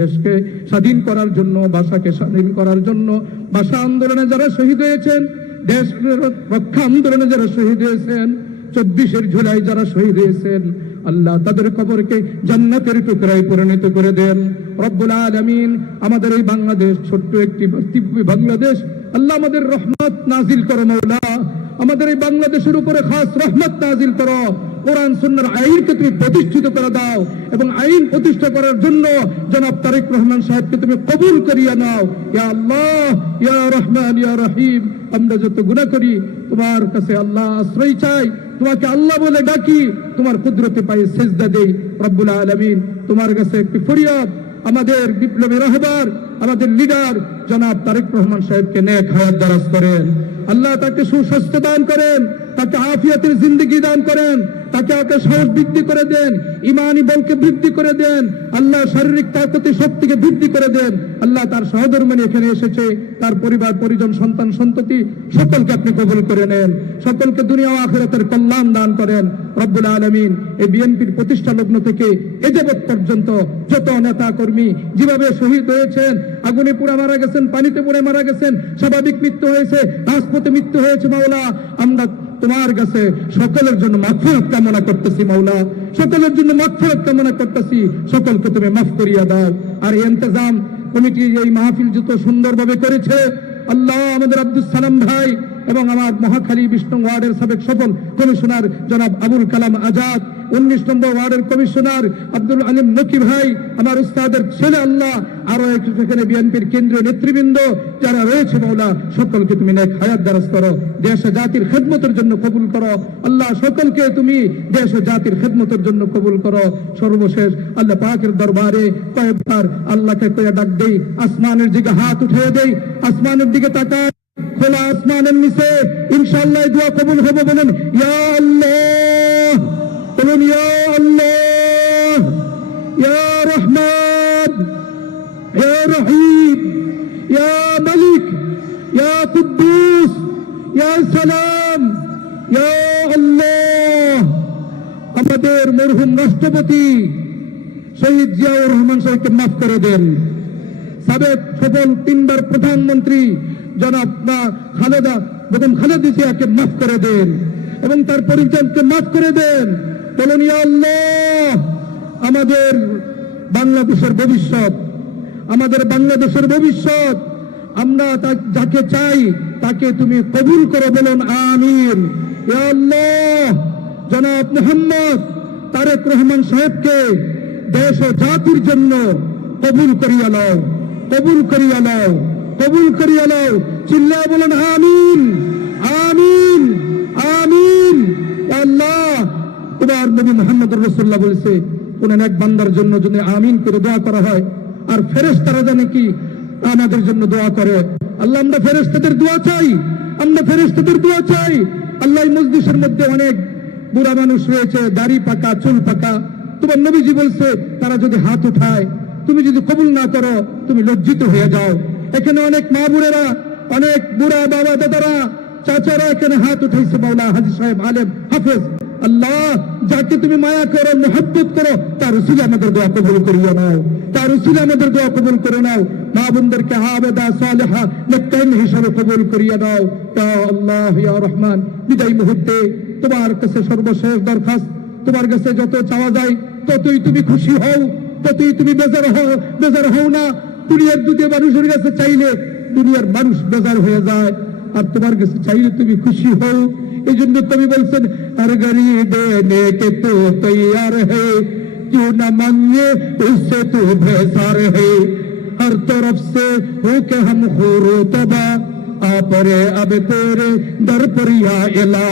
দেশকে স্বাধীন করার জন্য, ভাষাকে স্বাধীন করার জন্য, ভাষা আন্দোলনে যারা শহীদ হয়েছেন, দেশ রক্ষা আন্দোলনে যারা শহীদ হয়েছেন, ২৪ জুলাই যারা শহীদ হয়েছেন, আল্লাহ তাদের কবরকে জান্নাতের টুকরায় পরিণত করে দেন। রব্বুল আলামিন, আমাদের এই বাংলাদেশ, ছোট্ট একটি মাতৃভূমি বাংলাদেশ, আল্লাহ আমাদের রহমত নাজিল করো মওলা, আমাদের এই বাংলাদেশের উপরে খাস রহমত নাজিল করো। কোরআন সুন্নাহর আইনকে তুমি প্রতিষ্ঠিত করে দাও এবং আইন প্রতিষ্ঠা করার জন্য জনাব তারেক রহমান সাহেবকে তুমি কবুল করিয়া নাও। ইয়া আল্লাহ, ইয়া রহমান, ইয়া রহিম, আমরা যত গুনাহ করি তোমার কাছে আল্লাহ আশ্রয় চাই, তোমাকে আল্লাহ বলে ডাকি, তোমার কুদরতে পায়ে সেজদা দেই। রব্বুল আলামিন, তোমার কাছে একটি ফরিয়াদ, আমাদের বিপ্লবী রাহবার, আমাদের লিডার জনাব তারেক রহমান সাহেবকে নেক হায়াত দারাজ করেন। আল্লাহ তাকে সুস্বাস্থ্য দান করেন, তাকে আফিয়াতের জিন্দেগি দান করেন, তাকে সাহস বৃদ্ধি করে দেন, ইমানি বলকে বৃদ্ধি করে দেন, আল্লাহ শারীরিক তাকতি শক্তিকে বৃদ্ধি করে দেন। আল্লাহ তার সহধর্মিনী এখানে এসেছে, তার পরিবার পরিজন, সন্তান সন্ততি সকলকে আপনি কবুল করে নেন, সকলকে দুনিয়া ও আখিরাতের কল্যাণ দান করেন। রব্বুল আলামিন, এই বিএনপির প্রতিষ্ঠা লগ্ন থেকে এ যাবৎ পর্যন্ত যত নেতা কর্মী যেভাবে শহীদ হয়েছেন, আগুনে পুড়ে মারা গেছেন, পানিতে পুড়ে মারা গেছেন, স্বাভাবিক মৃত্যু হয়েছে, রাজপথে মৃত্যু হয়েছে, মাওলা আমরা তোমার কাছে সকলের জন্য মাগফিরাত কামনা করতেছি মাওলা, সকলের জন্য মাগফিরাত কামনা করতেছি, সকলকে তুমি মাফ করিয়া দাও। আর এই ইন্তজাম কমিটি এই মাহফিল যত সুন্দরভাবে করেছে, আল্লাহ আমাদের আব্দুল সালাম ভাই এবং আমার মহাখালী ২০ নং ওয়ার্ডের সাবেক সফল কমিশনার জনাব আবুল কালাম আজাদ, ১৯ নম্বর ওয়ার্ডের কমিশনার আব্দুল আলিম নকি ভাই, আমার উস্তাদের ছেলে, আল্লাহ আরো সেখানে বিএনপির কেন্দ্রীয় নেতৃবৃন্দ যারা রয়েছে মাওলা, সকলকে তুমি নেক হায়াত দারাজ করো, দেশ ও জাতির খেদমতের জন্য কবুল করো। আল্লাহ সকলকে তুমি দেশ ও জাতির খেদমতের জন্য কবুল করো। সর্বশেষ আল্লাহ পাকের দরবারে কয়েকবার আল্লাহকে কয়ে ডাক দেই, আসমানের দিকে হাত উঠিয়ে দেই, আসমানের দিকে তাকাই, খোলা আসমানের নিচে ইনশাআল্লাহ দোয়া কবুল হবে। বলেন ইয়া আল্লাহ, বলুন ইয়া আল্লাহ, ইয়া রহমান, ইয়া রহিম, ইয়া মালিক, ইয়া কুদ্দুস, ইয়া সালাম, ইয়া আল্লাহ। আমাদের মরহুম রাষ্ট্রপতি শহীদ জিয়াউর রহমান সাহেবকে মাফ করে দেন, সাবেক সফল ৩বার প্রধানমন্ত্রী জনাব খালেদা বেগম খালেদা জিয়াকে মাফ করে দেন এবং তার পরিজনকে মাফ করে দেন। বলুন ইয়া আল্লাহ, আমাদের বাংলাদেশের ভবিষ্যৎ, আমাদের বাংলাদেশের ভবিষ্যৎ, আমরা যাকে চাই তাকে তুমি কবুল করো। বলুন আমিন। ইয়া আল্লাহ, জনাব মোহাম্মদ তারেক রহমান সাহেবকে দেশ ও জাতির জন্য কবুল করিয়া নাও, কবুল করিয়া নাও, কবুল করিয়া নাও। চিল্লায় বলেন আমিন, আমিন, আমিন। আল্লাহ, তোমার নবী মুহাম্মদ রাসূলুল্লাহ বলেছে, কোন এক বান্দার জন্য যদি আমিন করে দোয়া করা হয়, আর ফেরেশতারা জানে কি আমাদের জন্য দোয়া করে। আল্লাহ, আমরা ফেরেশতাদের দোয়া চাই, আমরা ফেরেশতাদের দোয়া চাই। আল্লাহ, এই মজলিসের মধ্যে অনেক বুড়া মানুষ রয়েছে, দাড়ি পাকা, চুল পাকা। তোমার নবীজি বলছে, তারা যদি হাত উঠায়, তুমি যদি কবুল না করো, তুমি লজ্জিত হয়ে যাও। এখানে অনেক মা বুড়েরা, অনেক বুড়া বাবা দাদারা, চাচারা এখানে হাত উঠাইছে। মাওলা হাজী সাহেব, আলেম, হাফেজ, আল্লাহ যাকে তুমি মায়া করো, মোহাব্বত করো, তার উসিলা আমাদের দোয়া কবুল করিয়া নাও, তার উসিলা আমাদের দোয়া কবুল করে নাও। মা বোনদেরকে আবেদা সালেহা নেককার হিসাবে কবুল করিয়া নাও। ইয়া আল্লাহ, ইয়া রহমান, বিদায় মুহূর্তে তোমার কাছে সর্বশেষ দরখাস্ত, তোমার কাছে যত চাওয়া যায় ততই তুমি খুশি হও, ততই তুমি বেজার হও না। দুনিয়ার দুটি মানুষের কাছে চাইলে দুনিয়ার মানুষ বেজার হয়ে যায়, আর তোমার কাছে চাইলে তুমি খুশি হও। এই জন্য কবি বলছেন, হর গরি দেনে কে তো তৈয়ার হে, क्यों न मांगे उससे तू बेसार है, हर तरफ से हो के हम खूरो तबा, आ परे अब तेरे दर पर या इला,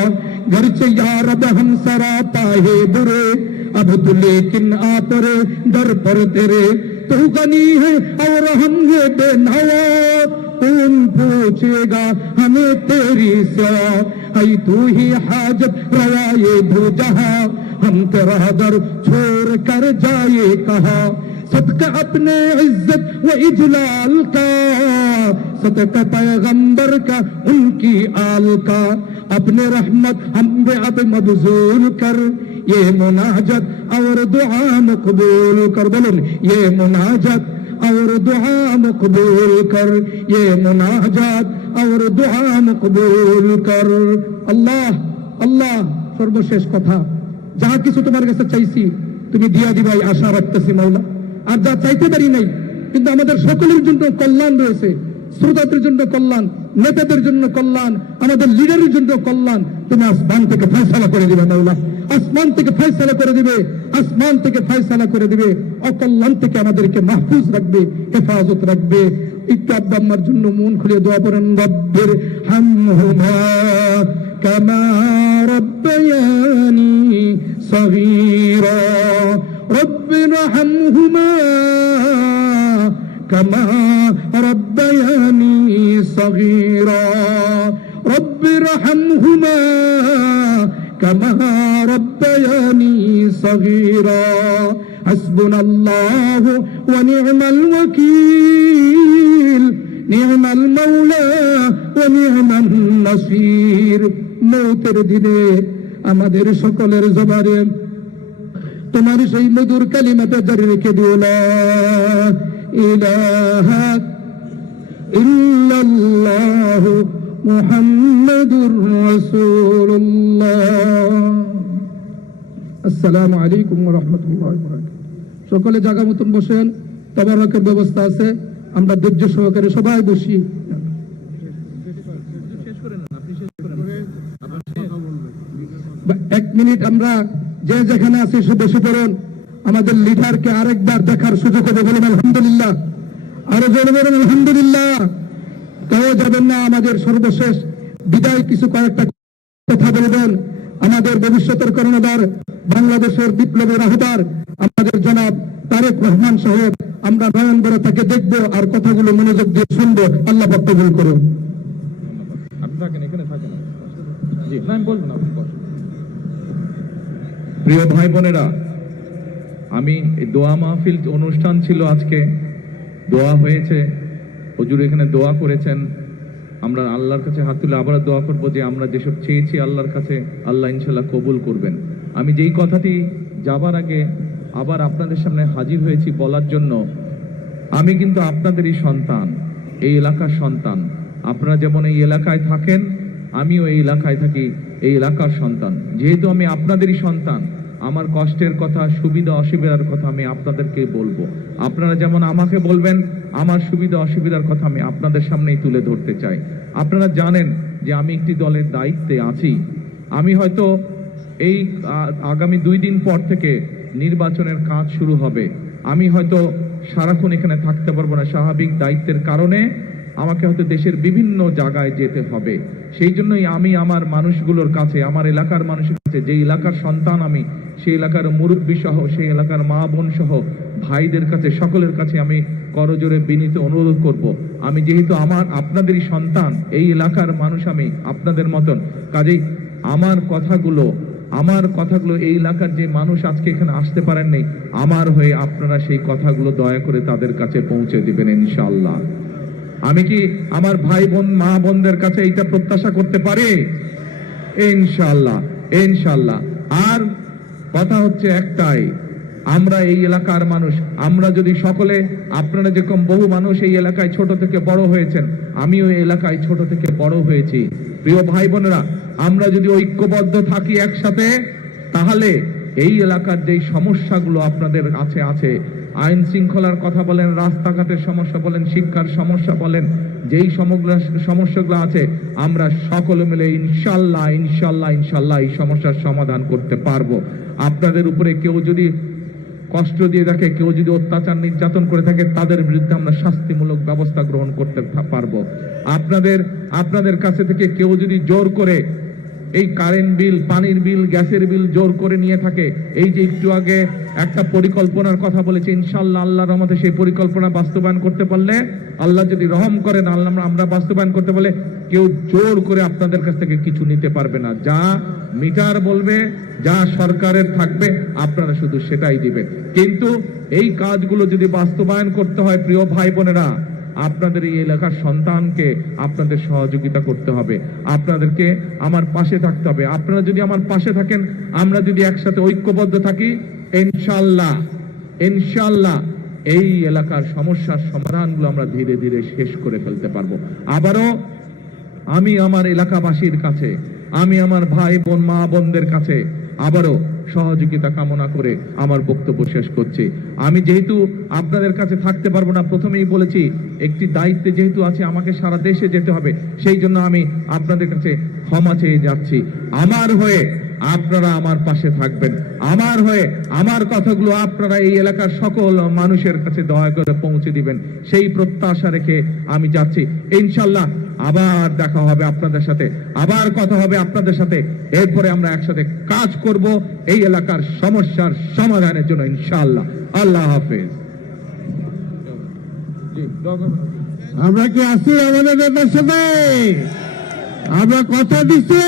घर से या रब हम सरा पाहे बुरे, अब तू लेकिन आ परे दर पर तेरे, तू गनी है और हम ये बेनवा, कौन पूछेगा हमें तेरी सिवा, ऐ तू ही हाजत रवाए दो जहां, हम तेरा दर छोड़ कर जाए कहा, सदका अपने इज्जत व इजलाल का, सदका पैगंबर का उनकी आल का, अपने रहमत हम पे अब मबजूल कर, ये मुनाजत और दुआ मकबूल कर। बोलून ये मुनाजत और दुआ मकबूल कर, ये मुनाजात और दुआ मकबूल कर। আল্লাহ আল্লাহ সর্বশেষ কথা, যাহা কিছু তোমার কাছে চাইছি তুমি দিয়া দিবাই আশা রাখতেছি মাওলা। আর যা চাইতে পারি নাই, কিন্তু আমাদের সকলের জন্য কল্যাণ রয়েছে, শ্রোতাদের জন্য কল্যাণ, নেতাদের জন্য কল্যাণ, আমাদের লিডারের জন্য কল্যাণ, তুমি আসমান থেকে ফয়সালা করে দিবে মাওলা, আসমান থেকে ফয়সালা করে দিবে, আসমান থেকে ফয়সালা করে দিবে, অকল্যাণ থেকে আমাদেরকে মাহফুজ রাখবে, হেফাজত রাখবে। একটু আব্বা আম্মার জন্য মন খুলে দোয়া করেন, রব্বির হামহুমা কামা রব্বায়ানি সগীরা, রব্বির হামহুমা কামা রব্বায়ানি সগীরা, রব্বির হামহুমা কামা রব্বায়ানি সগীরা, হাসবুনাল্লাহু ওয়া নি'মাল ওয়াকিল, নি'মাল মাওলা ওয়া নি'মান নাসির। মৌতের দিনে আমাদের সকলের জবানে তোমার সেই মধুর কালিমাটা জারি রেখে দিও, লা ইলাহা ইল্লাল্লাহু মুহাম্মাদুর রাসূলুল্লাহ। আসসালামু আলাইকুম ওয়া রাহমাতুল্লাহি ওয়া বারাকাতুহু। সকলে জায়গা মতন বসেন, তাবারকের ব্যবস্থা আছে, আমরা ধৈর্য সহকারে সবাই বসি। এক মিনিট আমরা যে যেখানে আছি সে বসে পড়ুন, আমাদের লিডারকে আরেকবার দেখার সুযোগ হবে। বলুন আলহামদুলিল্লাহ, আরো জোরে বলুন আলহামদুলিল্লাহ। কেউ যাবেন না, আমাদের সর্বশেষ বিদায় কিছু কয়েকটা কথা বলবেন। আমাদের ভবিষ্যতের কর্ণধার, বাংলাদেশের বিপ্লবের রাহবার আমাদের জনাব তারেক রহমান সাহেব, আমরা নয়ন ভরে তাকে দেখবো আর কথাগুলো মনোযোগ দিয়ে শুনবো। আল্লাহ পাক কবুল করুন। আপনি থাকেন, এখানে থাকেন। জি, না আমি বলবো না, আপনি বসেন। প্রিয় ভাই বোনেরা, আমি দোয়া মাহফিল অনুষ্ঠান ছিল আজকে, দোয়া হয়েছে, হুজুর এখানে দোয়া করেছেন। আমরা আল্লাহর কাছে হাত তুলে আবার দোয়া করব যে আমরা যেসব চেয়েছি আল্লাহর কাছে, আল্লাহ ইনশাল্লাহ কবুল করবেন। আমি যেই কথাটি যাবার আগে আবার আপনাদের সামনে হাজির হয়েছি বলার জন্য, আমি কিন্তু আপনাদেরই সন্তান, এই এলাকার সন্তান। আপনারা যেমন এই এলাকায় থাকেন, আমিও এই এলাকায় থাকি, এই এলাকার সন্তান। যেহেতু আমি আপনাদেরই সন্তান, আমার কষ্টের কথা, সুবিধা অসুবিধার কথা আমি আপনাদেরকে বলবো। আপনারা যেমন আমাকে বলবেন, আমার সুবিধা অসুবিধার কথা আমি আপনাদের সামনেই তুলে ধরতে চাই। আপনারা জানেন যে আমি একটি দলের দায়িত্বে আছি। আমি হয়তো এই আগামী 2 দিন পর থেকে নির্বাচনের কাজ শুরু হবে, আমি হয়তো সারাক্ষণ এখানে থাকতে পারবো না, স্বাভাবিক দায়িত্বের কারণে আমাকে হয়তো দেশের বিভিন্ন জায়গায় যেতে হবে। সেই জন্যই আমি আমার মানুষগুলোর কাছে, আমার এলাকার মানুষের কাছে, যে এলাকার সন্তান আমি, সেই এলাকার মুরব্বী সহ, সেই এলাকার মা বোন সহ ভাইদের কাছে, সকলের কাছে আমি করজোরে বিনীত অনুরোধ করব, আমি যেহেতু আপনাদেরই সন্তান, এই এলাকার মানুষ আমি আপনাদের মতন, কাজেই আমার কথাগুলো এই এলাকার যে মানুষ আজকে এখানে আসতে পারেননি, আমার হয়ে আপনারা সেই কথাগুলো দয়া করে তাদের কাছে পৌঁছে দিবেন ইনশাআল্লাহ। আমি কি আমার ভাই বোন, মা বোনদের কাছে এইটা প্রত্যাশা করতে পারি? ইনশাআল্লাহ, ইনশাআল্লাহ। আর কথা হচ্ছে একটাই, আমরা এই এলাকার মানুষ, আমরা যদি সকলে, আপনারা যেরকম বহু মানুষ এই এলাকায় ছোট থেকে বড় হয়েছেন, আমিও এই এলাকায় ছোট থেকে বড় হয়েছি। প্রিয় ভাই বোনেরা, আমরা যদি ঐক্যবদ্ধ থাকি একসাথে, তাহলে এই এলাকার যেই সমস্যাগুলো আপনাদের আছে, আইন শৃঙ্খলার কথা বলেন, রাস্তাঘাটের সমস্যা বলেন, শিক্ষার সমস্যা বলেন, যেই সমস্যাগুলো আছে, আমরা সকলে মিলে ইনশাল্লাহ ইনশাল্লাহ ইনশাল্লাহ এই সমস্যার সমাধান করতে পারবো। আপনাদের উপরে কেউ যদি কষ্ট দিয়ে থাকে, কেউ যদি অত্যাচার নির্যাতন করে থাকে, তাদের বিরুদ্ধে আমরা শাস্তিমূলক ব্যবস্থা গ্রহণ করতে পারবো। আপনাদের কাছে থেকে কেউ যদি জোর করে এই কারেন্ট বিল, পানির বিল, গ্যাসের বিল জোর করে নিয়ে থাকে। এই যে একটু আগে একটা পরিকল্পনার কথা বলেছে, ইনশাআল্লাহ আল্লাহর রহমতে সেই পরিকল্পনা বাস্তবায়ন করতে পারলে, আল্লাহ যদি রহম করেন, আল্লাহ আমরা বাস্তবায়ন করতে পারলে কেউ জোর করে আপনাদের কাছ থেকে কিছু নিতে পারবে না। যা মিটার বলবে, যা সরকারের থাকবে, আপনারা শুধু সেটাই দিবেন। কিন্তু এই কাজগুলো যদি বাস্তবায়ন করতে হয়, প্রিয় ভাই বোনেরা, আপনাদের এই এলাকার সন্তানকে আপনাদের সহযোগিতা করতে হবে, আপনাদেরকে আমার পাশে থাকতে হবে। আপনারা যদি আমার পাশে থাকেন, আমরা যদি একসাথে ঐক্যবদ্ধ থাকি, ইনশাআল্লাহ ইনশাআল্লাহ এই এলাকার সমস্যার সমাধানগুলো আমরা ধীরে ধীরে শেষ করে ফেলতে পারবো। আবারও আমি আমার এলাকাবাসীর কাছে, আমি আমার ভাই বোন, মা বোনদের কাছে আবারও সহযোগিতা কামনা করে আমার বক্তব্য শেষ করছি। আমি যেহেতু আপনাদের কাছে থাকতে পারবো না, প্রথমেই বলেছি একটি দায়িত্বে যেহেতু আছে, আমাকে সারা দেশে যেতে হবে, সেই জন্য আমি আপনাদের কাছে ক্ষমা চেয়ে যাচ্ছি। আমার হয়ে আপনারা আমার পাশে থাকবেন, আমার হয়ে আমার কথাগুলো আপনারা এই এলাকার সকল মানুষের কাছে দয়া করে পৌঁছে দিবেন, সেই প্রত্যাশা রেখে আমি যাচ্ছি। ইনশাআল্লাহ আবার দেখা হবে আপনাদের সাথে, আবার কথা হবে আপনাদের সাথে। এরপরে আমরা একসাথে কাজ করব এই এলাকার সমস্যার সমাধানের জন্য, ইনশাআল্লাহ। আল্লাহ হাফেজ। আমরা কি আছি আমাদের নেতার সাথে? আমরা কথা দিচ্ছি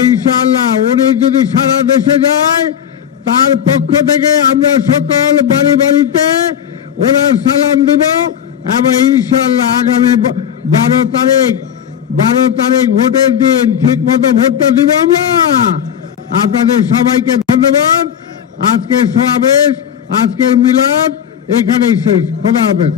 ইনশাআল্লাহ উনি যদি সারা দেশে যায়, তার পক্ষ থেকে আমরা সকল বাড়ি বাড়িতে ওনার সালাম দিব, এবং ইনশাআল্লাহ আগামী 12 তারিখ ভোটের দিন ঠিক মতো ভোটটা দিব আমরা। আপনাদের সবাইকে ধন্যবাদ। আজকের সমাবেশ, আজকের মিলাদ এখানেই শেষ। খোদা হাফেজ।